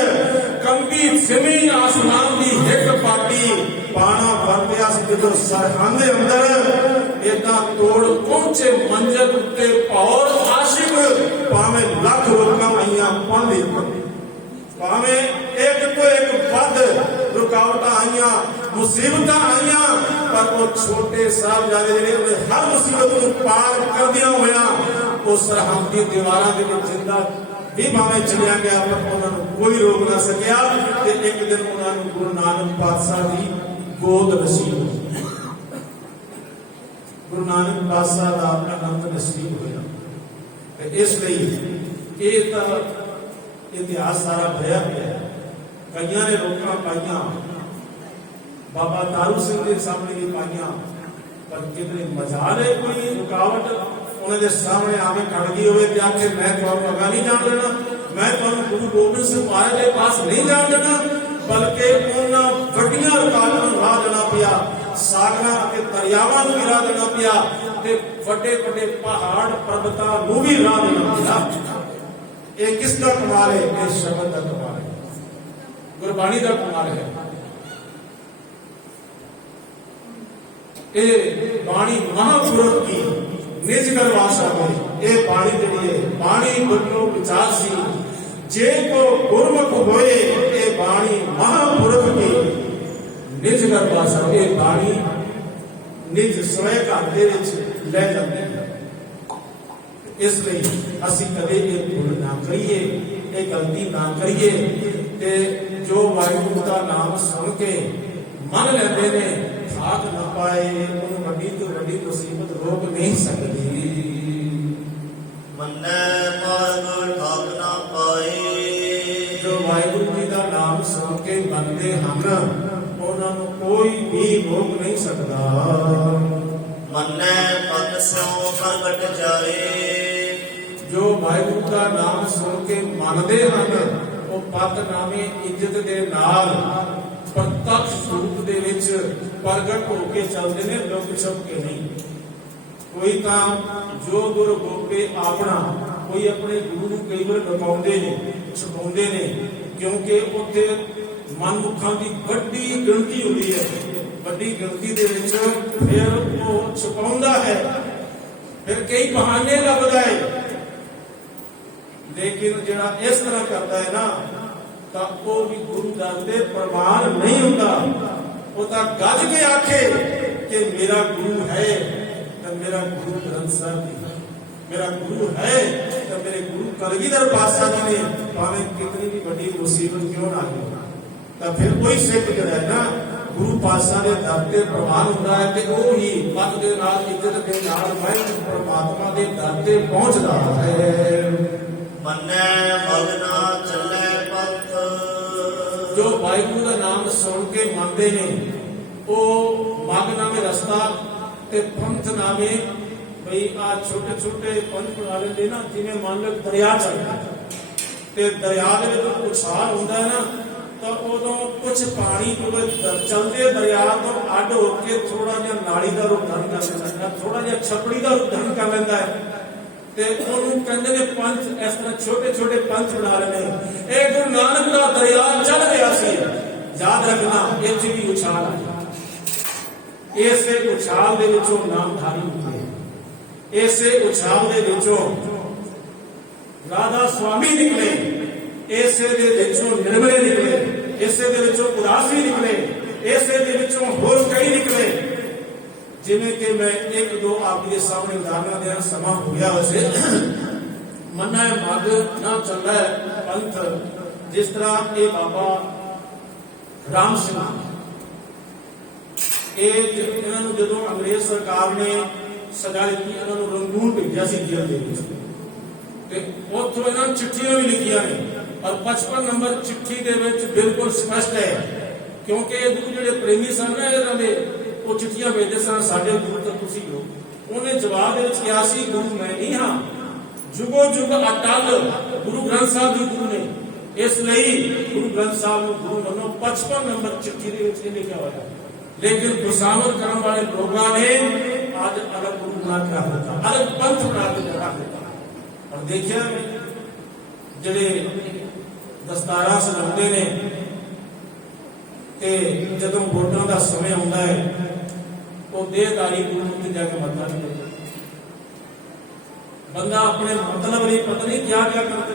कंबी सिमी आसमान दी हिक पाटी, पाना वरतिया सी जो सरहंद अंदर। इदा तोड़ पहुंचे मंजिल उत्ते और आशिक, भावें लख रोकां आईयां पांदे, भावें एक तो एक वध रुकावट आईयां, मुसीबत आईयां, पर वो छोटे साहबजादे जिहड़े हर मुसीबत को पार करदियां होया उस सरहद दी दीवारां दे विच जिंदा भी भावें चलिया गया पर उन्होंने कोई रोक ना सकिया। ते एक दिन उन्होंने गुरु नानक पातशाह दी गोद नसीब हुई, गुरु नानक पातशाह दा आनंद नसीब होया। ते इसलिए ये तो इतिहास सारा भरिया पिया है। कईयां ने रोकां पाईयां, बाबा तारू सिंह के सामने भी पाईयां, पर कितने मजाल है कोई रुकावट उन्होंने सामने आके खड़ गई होवे ते आखे मैं तुहानू अगा नहीं जान देना, मैं तुहानू गुरु गोबिंद सिंह महाराज के पास नहीं जान देना, बल्कि उन्हां वड्डियां रुकावटां नूं राह देना पिया, सागरां अते दरियावां नूं भी राह देना पिया ते वड्डे वड्डे पहाड़ पर्वतां नूं भी राह देना पिया। ये किसका कमाल है? ये शब्द का कमाल है, गुरबाणी का कमाल है। ये बाणी महापुरुष की निज कर भाषा में ये बाणी जी है, बाणी बदलो विचार सी ਜੇ ਕੋ ਗੁਰਮੁਖ ਹੋਏ ਇਹ ਬਾਣੀ ਮਹਾਪੁਰਖ ਕੀ ਨਿਜ ਗਰਭਾਸਾ। ਇਹ ਬਾਣੀ ਨਿਜ ਸਵੈ ਘਰ ਦੇ ਵਿੱਚ ਲੈ ਜਾਂਦੇ ਨੇ। ਇਸ ਲਈ ਅਸੀਂ ਕਦੇ ਇਹ ਭੁੱਲ ਨਾ ਕਰੀਏ, ਇਹ ਗਲਤੀ ਨਾ ਕਰੀਏ ਤੇ ਜੋ ਵਾਹਿਗੁਰੂ ਦਾ ਨਾਮ ਸੁਣ ਕੇ ਮੰਨ ਲੈਂਦੇ ਨੇ ਖਾਕ ਨਾ ਪਾਏ, ਉਹਨੂੰ ਵੱਡੀ ਤੋਂ ਵੱਡੀ ਮੁਸੀਬਤ ਰੋਕ ਨਹੀਂ ਸਕਦੀ। ਮੰਨੈ ਮਾਰਗ ਠਾਕ ਨਾ ਪਾਏ। ਜੋ ਵਾਹਿਗੁਰੂ ਜੀ ਦਾ ਨਾਮ ਸੁਣ ਕੇ ਮੰਨਦੇ ਹਨ ਉਹਨਾਂ ਨੂੰ ਕੋਈ ਵੀ ਰੋਕ ਨਹੀਂ ਸਕਦਾ। ਮੰਨੈ ਪਤ ਸਿਉ ਪ੍ਰਗਟ ਜਾਏ। ਜੋ ਵਾਹਿਗੁਰੂ ਦਾ ਨਾਮ ਸੁਣ ਕੇ ਮੰਨਦੇ ਹਨ ਉਹ ਪਤਨਾਮੇ ਇੱਜ਼ਤ ਦੇ ਨਾਲ ਪ੍ਰਤੱਖ ਰੂਪ ਦੇ ਵਿੱਚ ਪ੍ਰਗਟ ਹੋ ਕੇ ਚੱਲਦੇ ਨੇ, ਲੁਕ ਛੁਪ ਕੇ ਨਹੀਂ। ਕੋਈ ਤਾਂ ਜੋ ਗੁਰ ਗੋਪੇ ਆਪਣਾ, ਕੋਈ ਆਪਣੇ ਗੁਰੂ ਨੂੰ ਕਈ ਵਾਰ ਲੁਕਾਉਂਦੇ ਨੇ, ਛੁਪਾਉਂਦੇ ਨੇ, ਕਿਉਂਕਿ ਉੱਥੇ ਮਨਮੁਖਾਂ ਦੀ ਵੱਡੀ ਗਿਣਤੀ ਹੁੰਦੀ ਹੈ। ਵੱਡੀ ਗਿਣਤੀ ਦੇ ਵਿੱਚ ਫਿਰ ਉਹ ਛੁਪਾਉਂਦਾ ਹੈ, ਫਿਰ ਕਈ ਬਹਾਨੇ ਲੱਭਦਾ ਹੈ। ਲੇਕਿਨ ਜਿਹੜਾ ਇਸ ਤਰ੍ਹਾਂ ਕਰਦਾ ਹੈ ਨਾ ਤਾਂ ਉਹ ਵੀ ਗੁਰੂ ਦਰ ਦੇ ਪ੍ਰਮਾਣ ਨਹੀਂ ਹੁੰਦਾ। ਉਹ ਤਾਂ ਗੱਜ ਕੇ ਆਖੇ ਕਿ ਮੇਰਾ ਗੁਰੂ ਹੈ ਤਾਂ ਮੇਰਾ ਗੁਰੂ ਗ੍ਰੰਥ ਸਾਹਿਬ ਜੀ, ਮੇਰਾ ਗੁਰੂ ਹੈ ਤਾਂ ਮੇਰੇ ਗੁਰੂ ਕਲਗੀਧਰ ਪਾਤਸ਼ਾਹ ਜੀ ਨੇ ਭਾਵੇਂ ਕਿਤਨੀ ਵੀ ਵੱਡੀ ਮੁਸੀਬਤ ਕਿਉਂ ਨਾ ਆਵੇ ਤਾਂ ਫਿਰ ਕੋਈ ਸਿੱਖ ਜਿਹੜਾ ਹੈ ਨਾ ਗੁਰੂ ਪਾਤਸ਼ਾਹ ਦੇ ਦਰ ਤੇ ਪ੍ਰਮਾਣ ਹੁੰਦਾ ਹੈ ਤੇ ਉਹ ਹੀ ਮਤ ਦੇ ਨਾਲ, ਇੱਜ਼ਤ ਦੇ ਨਾਲ ਵਾਹਿਗੁਰੂ ਪਰਮਾਤਮਾ ਦੇ ਦਰ ਤੇ ਪਹੁੰਚਦਾ ਹੈ। ਮੰਨੈ ਮਗਨਾ ਚੱਲੇ ਪੰਥ। ਜੋ ਵਾਹਿਗੁਰੂ ਦਾ ਨਾਮ ਸੁਣ ਕੇ ਮੰਨਦੇ ਨੇ ਉਹ ਮਗ ਨਾਮੇ ਰਸਤਾ ਤੇ ਪੰਥ ਨਾਮੇ ਬਈ ਆ ਛੋਟੇ ਛੋਟੇ ਪੰਥ ਬਣਾ ਲੈਂਦੇ ਨਾ, ਜਿਵੇਂ ਮੰਨ ਲਓ ਦਰਿਆ ਚੱਲਦਾ ਤੇ ਦਰਿਆ ਦੇ ਵਿੱਚ ਉਛਾਲ ਹੁੰਦਾ ਹੈ ਨਾ ਤਾਂ ਉਦੋਂ ਕੁਝ ਪਾਣੀ ਚੱਲਦੇ ਦਰਿਆ ਤੋਂ ਅੱਡ ਹੋ ਕੇ ਥੋੜਾ ਜਿਹਾ ਨਾਲੀ ਦਾ ਰੂਪ ਧਾਰਨ ਕਰ ਲੈਂਦਾ, ਥੋੜਾ ਜਿਹਾ ਛਪੜੀ ਦਾ ਰੂਪ ਧਾਰਨ ਕਰ ਲੈਂਦਾ ਹੈ ਤੇ ਉਹਨੂੰ ਕਹਿੰਦੇ ਨੇ ਪੰਥ। ਇਸ ਤਰ੍ਹਾਂ ਛੋਟੇ ਛੋਟੇ ਪੰਥ ਬਣਾ ਰਹੇ ਨੇ। ਇਹ ਗੁਰੂ ਨਾਨਕ ਦਾ ਦਰਿਆ ਚੱਲ ਰਿਹਾ ਸੀ, ਯਾਦ ਰੱਖਣਾ ਇੱਥੇ ਵੀ ਉਛਾਲ ਆ। ਇਸੇ ਉਛਾਲ ਦੇ ਵਿੱਚੋਂ ਨਾਮਧਾਰੀ ਨਿਕਲੇ, ਇਸੇ ਉਛਾਲ ਦੇ ਵਿੱਚੋਂ ਰਾਧਾ ਸੁਆਮੀ ਨਿਕਲੇ, ਇਸੇ ਦੇ ਵਿੱਚੋਂ ਨਿਰਮਲੇ ਨਿਕਲੇ, ਇਸੇ ਦੇ ਵਿੱਚੋਂ ਉਦਾਸੀ ਨਿਕਲੇ, ਇਸੇ ਦੇ ਵਿੱਚੋਂ ਹੋਰ ਕਈ ਨਿਕਲੇ। ਜਿਵੇਂ ਕਿ ਮੈਂ ਇੱਕ ਦੋ ਆਪ ਦੇ ਸਾਹਮਣੇ ਉਦਾਹਰਨਾਂ ਦੇਣਾ ਸਮਾਂ ਹੋ ਗਿਆ। ਵੈਸੇ ਮੰਨਾ ਹੈ ਮਗ ਨਾ ਚੱਲਦਾ ਹੈ ਪੰਥ। ਜਿਸ ਤਰ੍ਹਾਂ ਇਹ ਬਾਬਾ ਰਾਮ ਸਿੰਘ, ਇਹਨਾਂ ਨੂੰ ਜਦੋਂ ਅੰਗਰੇਜ਼ ਸਰਕਾਰ ਨੇ ਸਜ਼ਾ ਦਿੱਤੀ, ਇਹਨਾਂ ਨੂੰ ਰੰਗੂਨ ਭੇਜਿਆ ਸੀ ਜੇਲ੍ਹ ਦੇ ਵਿੱਚ ਤੇ ਉੱਥੋਂ ਇਹਨਾਂ ਨੂੰ ਚਿੱਠੀਆਂ ਵੀ ਲਿਖੀਆਂ ਨੇ ਔਰ 55 ਨੰਬਰ ਚਿੱਠੀ ਦੇ ਵਿੱਚ ਬਿਲਕੁਲ ਸਪਸ਼ਟ ਹੈ, ਕਿਉਂਕਿ ਇਹ ਗੁਰੂ ਜਿਹੜੇ ਪ੍ਰੇਮੀ ਸਨ ਨਾ ਇਹਨਾਂ ਦੇ ਉਹ ਚਿੱਠੀਆਂ ਭੇਜਦੇ ਸਨ, ਸਾਡੇ ਗੁਰੂ ਤਾਂ ਤੁਸੀਂ ਹੋ। ਉਹਨੇ ਜਵਾਬ ਦੇ ਵਿੱਚ ਕਿਹਾ ਸੀ ਗੁਰੂ ਮੈਂ ਨਹੀਂ ਹਾਂ, ਜੁਗੋ ਜੁਗ ਅਟਲ ਗੁਰੂ ਗ੍ਰੰਥ ਸਾਹਿਬ ਜੀ ਗੁਰੂ ਨੇ, ਇਸ ਲਈ ਗੁਰੂ ਗ੍ਰੰਥ ਸਾਹਿਬ ਨੂੰ ਗੁਰੂ ਮੰਨੋ। 55 ਨੰਬਰ ਚਿੱਠੀ ਦੇ ਵਿੱਚ ਇਹ ਲਿਖਿਆ ਹੋਇਆ। ਲੇਕਿਨ ਖੁਸ਼ਾਮਦ ਕਰਨ ਵਾਲੇ ਲੋਕਾਂ ਨੇ ਅੱਜ ਅਲੱਗ ਗੁਰੂ ਬਣਾ ਕੇ ਰੱਖ ਦਿੱਤਾ, ਅਲੱਗ ਪੰਥ ਬਣਾ ਕੇ ਰੱਖ ਦਿੱਤਾ। ਔਰ ਦੇਖਿਆ ਜਿਹੜੇ ਦਸਤਾਰਾਂ ਸਜਾਉਂਦੇ ਨੇ ਤੇ ਜਦੋਂ ਵੋਟਾਂ ਦਾ ਸਮੇਂ ਆਉਂਦਾ ਹੈ ਉਹ ਦੇਹਧਾਰੀ ਗੁਰੂ ਨੂੰ ਤੇ ਜਾ ਕੇ ਮੱਥਾ ਨਹੀਂ ਟੇਕਦਾ। ਬੰਦਾ ਆਪਣੇ ਮਤਲਬ ਲਈ ਪਤਾ ਨਹੀਂ ਕਿਆ ਕਿਆ ਕਰਦੇ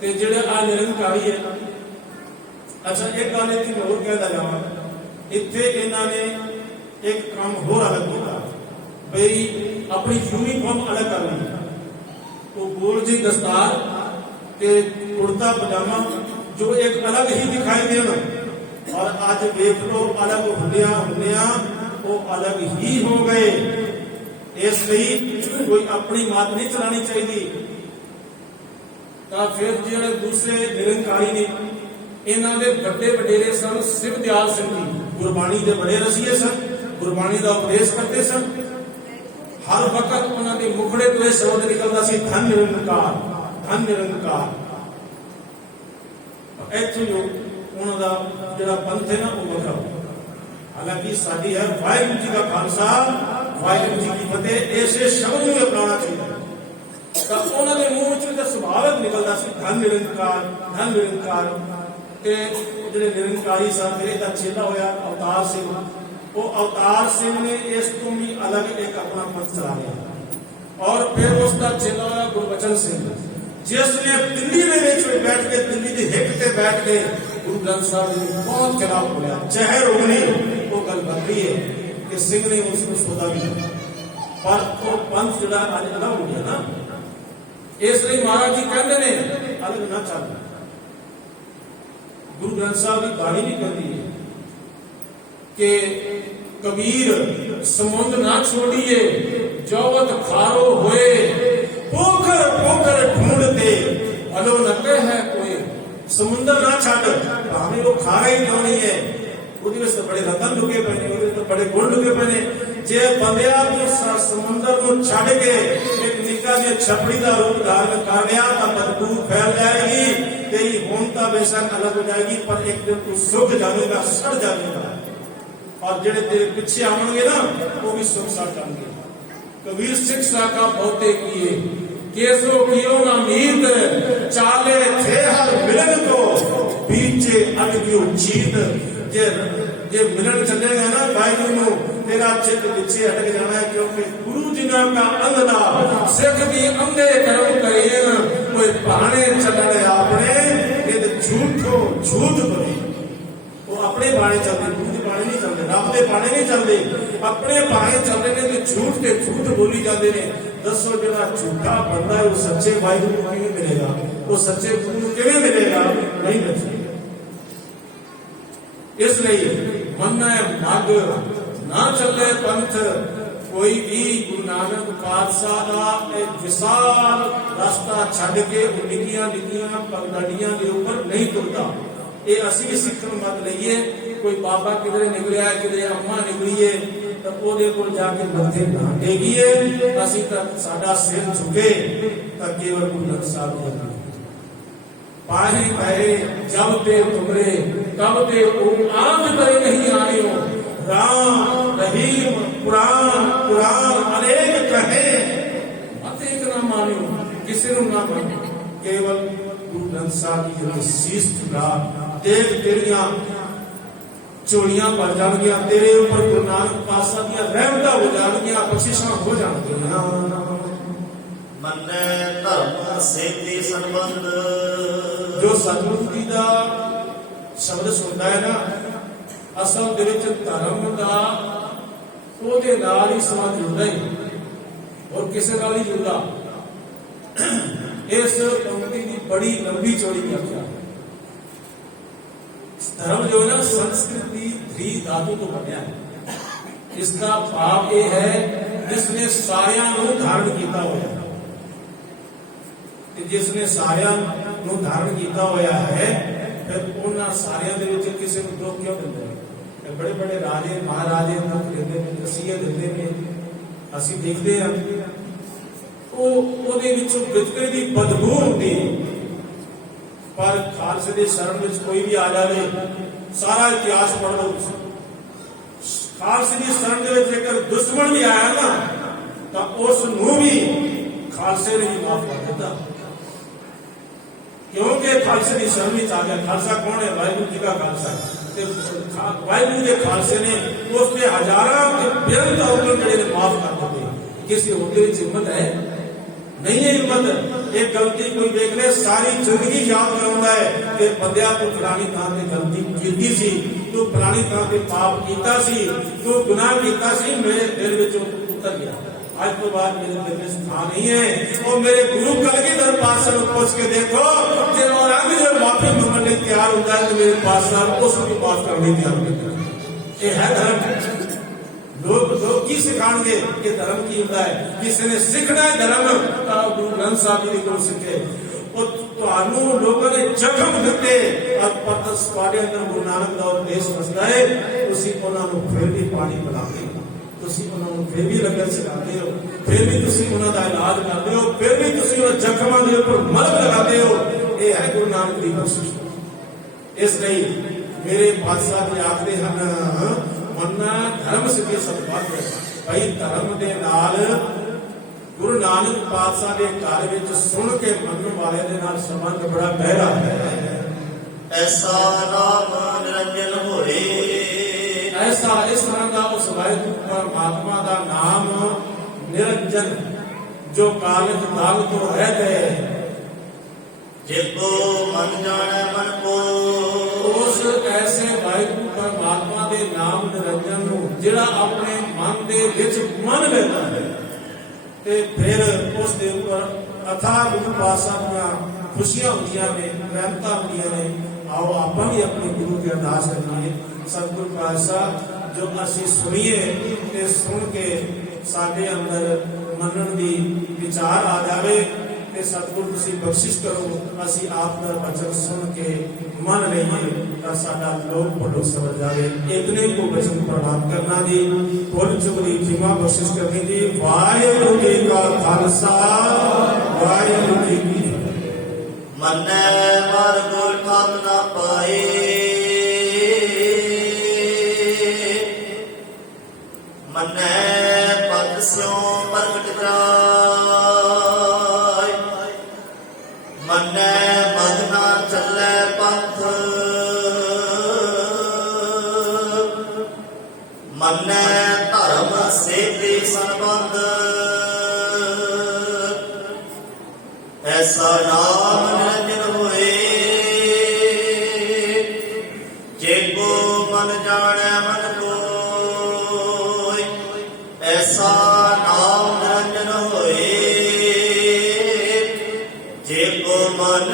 ਤੇ ਜਿਹੜੇ ਆ ਨਿਰੰਕਾਰੀ ਹੈ। ਅੱਛਾ ਇੱਕ ਗੱਲ ਇੱਥੇ ਹੋਰ ਕਹਿਦਾ ਜਾਵਾਂ, ਇੱਥੇ ਇਹਨਾਂ ਨੇ ਇੱਕ ਕੰਮ ਹੋਰ ਅਲੱਗ ਕੀਤਾ ਬਈ ਆਪਣੀ ਯੂਨੀਫਾਰਮ ਅਲੱਗ ਕਰ ਲਈ। ਉਹ ਗੋਲ ਜੀ ਦਸਤਾਰ ਤੇ ਕੁੜਤਾ ਪਜਾਮਾ ਜੋ ਇੱਕ ਅਲੱਗ ਹੀ ਦਿਖਾਈ ਦੇਣ ਔਰ ਅੱਜ ਵੇਖ ਲੋ ਅਲੱਗ ਹੁੰਦਿਆਂ ਉਹ ਅਲੱਗ ਹੀ ਹੋ ਗਏ। ਇਸ ਲਈ ਕੋਈ ਆਪਣੀ ਮਾਤ ਨਹੀਂ ਚਲਾਣੀ ਚਾਹੀਦੀ। ਤਾਂ ਫਿਰ ਜਿਹੜੇ ਦੂਸਰੇ ਨਿਰੰਕਾਰੀ ਨੇ ਇਹਨਾਂ ਦੇ ਵੱਡੇ ਵਡੇਰੇ ਸਨ ਸਿਵਦਿਆਲ ਸਿੰਘ ਜੀ, ਗੁਰਬਾਣੀ ਦੇ ਬੜੇ ਰਸੀਏ ਸਨ, ਗੁਰਬਾਣੀ ਦਾ ਉਪਦੇਸ਼ ਕਰਦੇ ਸਨ। ਹਰ ਵਕਤ ਉਹਨਾਂ ਦੇ ਮੁਖੜੇ ਤੋਂ ਇਹ ਸ਼ਬਦ ਨਿਕਲਦਾ ਸੀ ਧੰਨ ਨਿਰੰਕਾਰ, ਧੰਨ ਨਿਰੰਕਾਰ। ਇੱਥੇ ਜੋ ਉਹਨਾਂ ਦਾ ਜਿਹੜਾ ਪੰਥ ਹੈ ਨਾ ਉਹ ਵੱਖਰਾ। ਹਾਲਾਂਕਿ ਸਾਡੀ ਹੈ ਵਾਹਿਗੁਰੂ ਜੀ ਦਾ ਖਾਲਸਾ ਵਾਹਿਗੁਰੂ ਜੀ ਕੀ ਫਤਿਹ, ਇਸੇ ਸ਼ਬਦ ਨੂੰ ਅਪਣਾਉਣਾ ਚਾਹੀਦਾ। ਤਾਂ ਉਹਨਾਂ ਦੇ ਮੂੰਹ ਵਿੱਚੋਂ ਤਾਂ ਸੁਭਾਵਿਕ ਨਿਕਲਦਾ ਸੀ ਧੰਨ ਨਿਰੰਕਾਰ, ਧੰਨ ਨਿਰੰਕਾਰ। ਤੇ ਜਿਹੜੇ ਨਿਰੰਕਾਰੀ ਸਨ ਮੇਰੇ ਦਾ ਚੇਲਾ ਹੋਇਆ ਅਵਤਾਰ ਸਿੰਘ, ਉਹ ਅਵਤਾਰ ਸਿੰਘ ਨੇ ਇਸ ਤੋਂ ਵੀ ਅਲੱਗ ਇੱਕ ਆਪਣਾ ਪੰਥ ਚਲਾ ਲਿਆ। ਔਰ ਫਿਰ ਉਸ ਦਾ ਚੇਲਾ ਹੋਇਆ ਗੁਰਬਚਨ ਸਿੰਘ। जिसने दिल्ली ਦੇ ਵਿੱਚ बैठ के दिल्ली ਦੀ ਹਿੱਕ ਤੇ बैठ के गुरु ग्रंथ साहब जी बहुत खिलाफ बोलिया जहर उगनी वो गल बदली है कि सिंह ने उसको सौदा भी लिया पर वो पंथ ਜਿਹੜਾ ਅੱਜ अलग हो गया ना ਇਸ ਲਈ ਮਹਾਰਾਜ ਜੀ ਕਹਿੰਦੇ ਨੇ अलग ना चल गुरु ग्रंथ साहब की बाणी भी कहती है कि कबीर समुंद ना छोड़िए जौवत खारो होए पोखर पोखर ढूंढते अलो नके है कोई समुंदर ना छड़ भावे वो खारा ही क्यों नहीं है ਉਹਦੇ ਵਿੱਚ ਬੜੇ ਰਤਨ ਲੁਕੇ ਪਏ ਨੇ ਉਹਦੇ ਵਿੱਚ ਬੜੇ ਗੁਣ ਲੁਕੇ ਪਏ ਨੇ ਜੇ ਬੰਦਿਆ ਤੂੰ ਸਮੁੰਦਰ ਨੂੰ ਛੱਡ ਕੇ ਇੱਕ ਨਿੱਕਾ ਜਿਹਾ ਛਪੜੀ ਦਾ ਰੂਪ ਧਾਰਨ ਕਰ ਲਿਆ ਤਾਂ ਬਦਬੂ ਫੈਲ ਜਾਏਗੀ ਤੇਰੀ ਹੋਂਦ ਤਾਂ ਬੇਸ਼ੱਕ ਅਲੱਗ ਹੋ ਜਾਏਗੀ ਪਰ ਇੱਕ ਦਿਨ ਤੂੰ ਸੁੱਕ ਜਾਵੇਗਾ ਸੜ ਜਾਵੇਗਾ और जेड़े तेरे पीछे आवेंगे ना वो भी सुख सड़ जाएंगे कबीर शिक्षा का बहुते किए केसो कियो ना मीत चाले थे हर मिलन को बीचे अटक्यो जीत जे जे मिलन चलेगा ना भाई नु तेरा चित पीछे हट जाना है क्योंकि गुरु जी का अंधा सिख भी अंधे कर्म करेन कोई बहाने चलने आपने ये झूठो झूठ बने अपने बाणे चलते गुरु के बाणे नहीं चलते रब के बाणे नहीं चलते अपने बाणे चलते ने ते झूठ के झूठ बोली जाते ने दसो जरा झूठा बंदा है वो सच्चे वाहिगुरु को किवें मिलेगा वो सच्चे गुरु को किवें मिलेगा नहीं मिल सकता इसलिए मन मग ना चले पंथ कोई भी गुरु नानक पातशाह का एक विशाल रास्ता छड़ के निक्कियां निक्कियां पगडंडियां के ऊपर नहीं तुरता ये असी भी सीखण मत लईए कोई बाबा किधरे निकलिया किधरे अम्मा निकली है तो ओदे कोल जाके मत्थे ना टेकीए असी तक साडा सिर झुके तो केवल गुरु ग्रंथ साहब जी पाही पहे जब ते तुमरे तब ते आंख करे नहीं आनियो राम रहीम कुरान अनेक कहे मत एक ना मानियो किसी नु ना मानियो केवल गुरु ग्रंथ साहब जी जो शीश झुका देख तेरिया चोलियां भर जाएगियां तेरे ऊपर गुरु नानक पातशाह दी रहमतां हो जाएगियां बख्शिशां हो जाएगियां मन्ने धर्म सेती संबंध जो सतगुरु जी दा शब्द सुनदा है ना असल दे विच धर्म दा ओदे नाल ही संबंध जुड़दा है और किसे नाल ही जुड़दा इस पंक्ति की बड़ी लंबी चौड़ी व्याख्या धर्म जो है ना संस्कृति धी धातु तो बनया है इसका भाव ये है जिसने सारियां नूं धारण किया होया जिसने सारियां नूं धारण किया होया है फिर उन्हां सारियां दे विच किसी नूं दुख क्यों दिंदे ने बड़े बड़े राजे महाराजे दुख दिंदे ने रसीयत दिंदे ने असीं देखदे हां ਉਹਦੇ ਵਿੱਚੋਂ ਵਿਤਕਰੇ ਦੀ ਬਦਬੂ ਹੁੰਦੀ ਪਰ ਖਾਲਸੇ ਦੇ ਸ਼ਰਨ ਵਿੱਚ ਕੋਈ ਵੀ ਆ ਜਾਵੇ ਸਾਰਾ ਇਤਿਹਾਸ ਪੜ੍ਹ ਲਓ ਖਾਲਸੇ ਦੀ ਸ਼ਰਨ ਦੇ ਵਿੱਚ ਜੇਕਰ ਦੁਸ਼ਮਣ ਵੀ ਆਇਆ ਨਾ ਤਾਂ ਉਸ ਨੂੰ ਵੀ ਖਾਲਸੇ ਨੇ ਹੀ ਮਾਫ ਕਰ ਦਿੱਤਾ ਕਿਉਂਕਿ ਖਾਲਸੇ ਦੀ ਸ਼ਰਨ ਵਿੱਚ ਆ ਗਿਆ ਖਾਲਸਾ ਕੌਣ ਹੈ ਵਾਹਿਗੁਰੂ ਜੀ ਦਾ ਖਾਲਸਾ ਤੇ ਵਾਹਿਗੁਰੂ ਦੇ ਖਾਲਸੇ ਨੇ ਉਸ ਦੇ ਹਜ਼ਾਰਾਂ ਤੇ ਬੇਅੰਤ ਔਗਣ ਜਿਹੜੇ ਨੇ ਮਾਫ ਕਰ ਦਿੱਤੇ ਕਿਸੇ ਹੋਰ ਦੇ ਵਿੱਚ ਹਿੰਮਤ ਹੈ नहीं है हिम्मत एक गलती कोई देख ले सारी जिंदगी याद कराता है कि बंदिया तू फलानी थां ते गलती कीती सी तू फलानी थां ते पाप कीता सी तू गुनाह कीता सी मेरे दिल विचों उतर गया आज तो बाद मेरे दिल में स्थान नहीं है और मेरे गुरु कलगीधर पातशाह को पूछ के देखो जे औरंगजेब माफी मांगने लिए तैयार होता है तो मेरे पातशाह उसको भी माफ करने तैयार होता है ये है धर्म लोग की सिखाएंगे कि धर्म की होता है किसी ने सीखना है धर्म गुरु ग्रंथ साहब जी को सीखे और ਤੁਹਾਨੂੰ ਲੋਕਾਂ ਨੇ ਜ਼ਖਮ ਦਿੱਤੇ ਪਰ ਤੁਹਾਡੇ ਅੰਦਰ ਗੁਰੂ ਨਾਨਕ ਦਾ ਉਪਦੇਸ਼ ਵਸਦਾ ਹੈ ਤੁਸੀਂ ਉਹਨਾਂ ਨੂੰ ਫਿਰ ਵੀ ਪਾਣੀ ਪਿਲਾਉਂਦੇ ਹੋ ਤੁਸੀਂ ਉਹਨਾਂ ਨੂੰ ਫਿਰ ਵੀ ਲੰਗਰ ਛਕਾਉਂਦੇ ਹੋ ਫਿਰ ਵੀ ਤੁਸੀਂ ਉਹਨਾਂ ਦਾ ਇਲਾਜ ਕਰਦੇ ਹੋ ਫਿਰ ਵੀ ਤੁਸੀਂ ਉਹਨਾਂ ਜ਼ਖਮਾਂ ਦੇ ਉੱਪਰ ਮਲਮ ਲਗਾਉਂਦੇ ਹੋ ਇਹ ਹੈ ਗੁਰੂ ਨਾਨਕ ਦੀ ਬਖਸ਼ਿਸ਼ ਇਸ ਲਈ ਮੇਰੇ ਪਾਤਸ਼ਾਹ ਜੀ ਆਖਦੇ ਹਨ मन्ना धर्म सिद्धि सतपथ भाई धर्म के नाल गुरु नानक पातशाह के घर विच सुन के मनन वाले दे नाल संबंध बड़ा गहरा है ऐसा नाम निरंजन होए ऐसा इस तरह का उस वाहिगुरु परमात्मा का नाम निरंजन जो कालिक दाग तो रह गए ਜਿਕੋ ਮਨ ਜਾਣੈ ਮਨ ਕੋ ਉਸ ਐਸੇ ਵਾਹਿਗੁਰੂ ਪਰਮਾਤਮਾ ਦੇ ਨਾਮ ਨਿਰੰਜਨ ਨੂੰ ਜਿਹੜਾ ਆਪਣੇ ਮਨ ਦੇ ਵਿੱਚ ਮੰਨ ਲੈਂਦਾ ਹੈ ਤੇ ਫਿਰ ਉਸ ਦੇ ਉੱਪਰ ਅਥਾਹ ਗੁਰੂ ਪਾਤਸ਼ਾਹ ਦੀਆਂ ਖੁਸ਼ੀਆਂ ਹੁੰਦੀਆਂ ਨੇ, ਰਹਿਮਤਾਂ ਹੁੰਦੀਆਂ ਨੇ। ਆਓ ਆਪਾਂ ਵੀ ਆਪਣੇ ਗੁਰੂ ਦੀ ਅਰਦਾਸ ਕਰੀਏ, ਸਤਿਗੁਰੂ ਪਾਤਸ਼ਾਹ ਜੋ ਅਸੀਂ ਸੁਣੀਏ ਤੇ ਸੁਣ ਕੇ ਸਾਡੇ ਅੰਦਰ ਮੰਨਣ ਦੀ ਵਿਚਾਰ ਆ ਜਾਵੇ ਤੇ ਸਤਿਗੁਰੂ ਤੁਸੀਂ ਬਖਸ਼ਿਸ਼ ਕਰੋ, ਅਸੀਂ ਆਪ ਦਾ ਬਚਨ ਸੁਣ ਕੇ ਮੰਨ ਲਈਏ ਤਾਂ ਸਾਡਾ ਲੋਕ ਭੁੱਲ ਸਵਰ ਜਾਵੇ। ਇਤਨੇ ਕੋ ਬਚਨ ਪ੍ਰਵਾਨ ਕਰਨਾ ਦੀ, ਭੁੱਲ ਚੁੱਕ ਦੀ ਖਿਮਾ ਬਖਸ਼ਿਸ਼ ਕਰਨੀ ਦੀ। ਵਾਹਿਗੁਰੂ ਜੀ ਕਾ ਖਾਲਸਾ, ਵਾਹਿਗੁਰੂ ਜੀ ਕੀ ਫਤਿਹ। ਮੰਨੈ ਮਰ ਗੁਰ ਠਾਕ ਨਾ ਪਾਏ, ਮੰਨੈ ਪਦ ਸਿਉ ਪ੍ਰਗਟ ਕਰਾਏ, ਮੰਨੈ ਮਦ ਨਾ ਚੱਲੈ ਪੰਥ, ਮੰਨੈ ਧਰਮ ਸੇਤੀ ਸੰਬੰਧ, ਐਸਾ ਨਾਮ ਨਿਰੰਜਨ ਹੋਏ, ਜੇਕੋ ਮਨ ਜਾਣੈ ਮਨ ਕੋਈ, ਐਸਾ ਨਾਮ ਨਿਰੰਜਨ ਹੋਏ, ਜੇਕੋ ਮਨ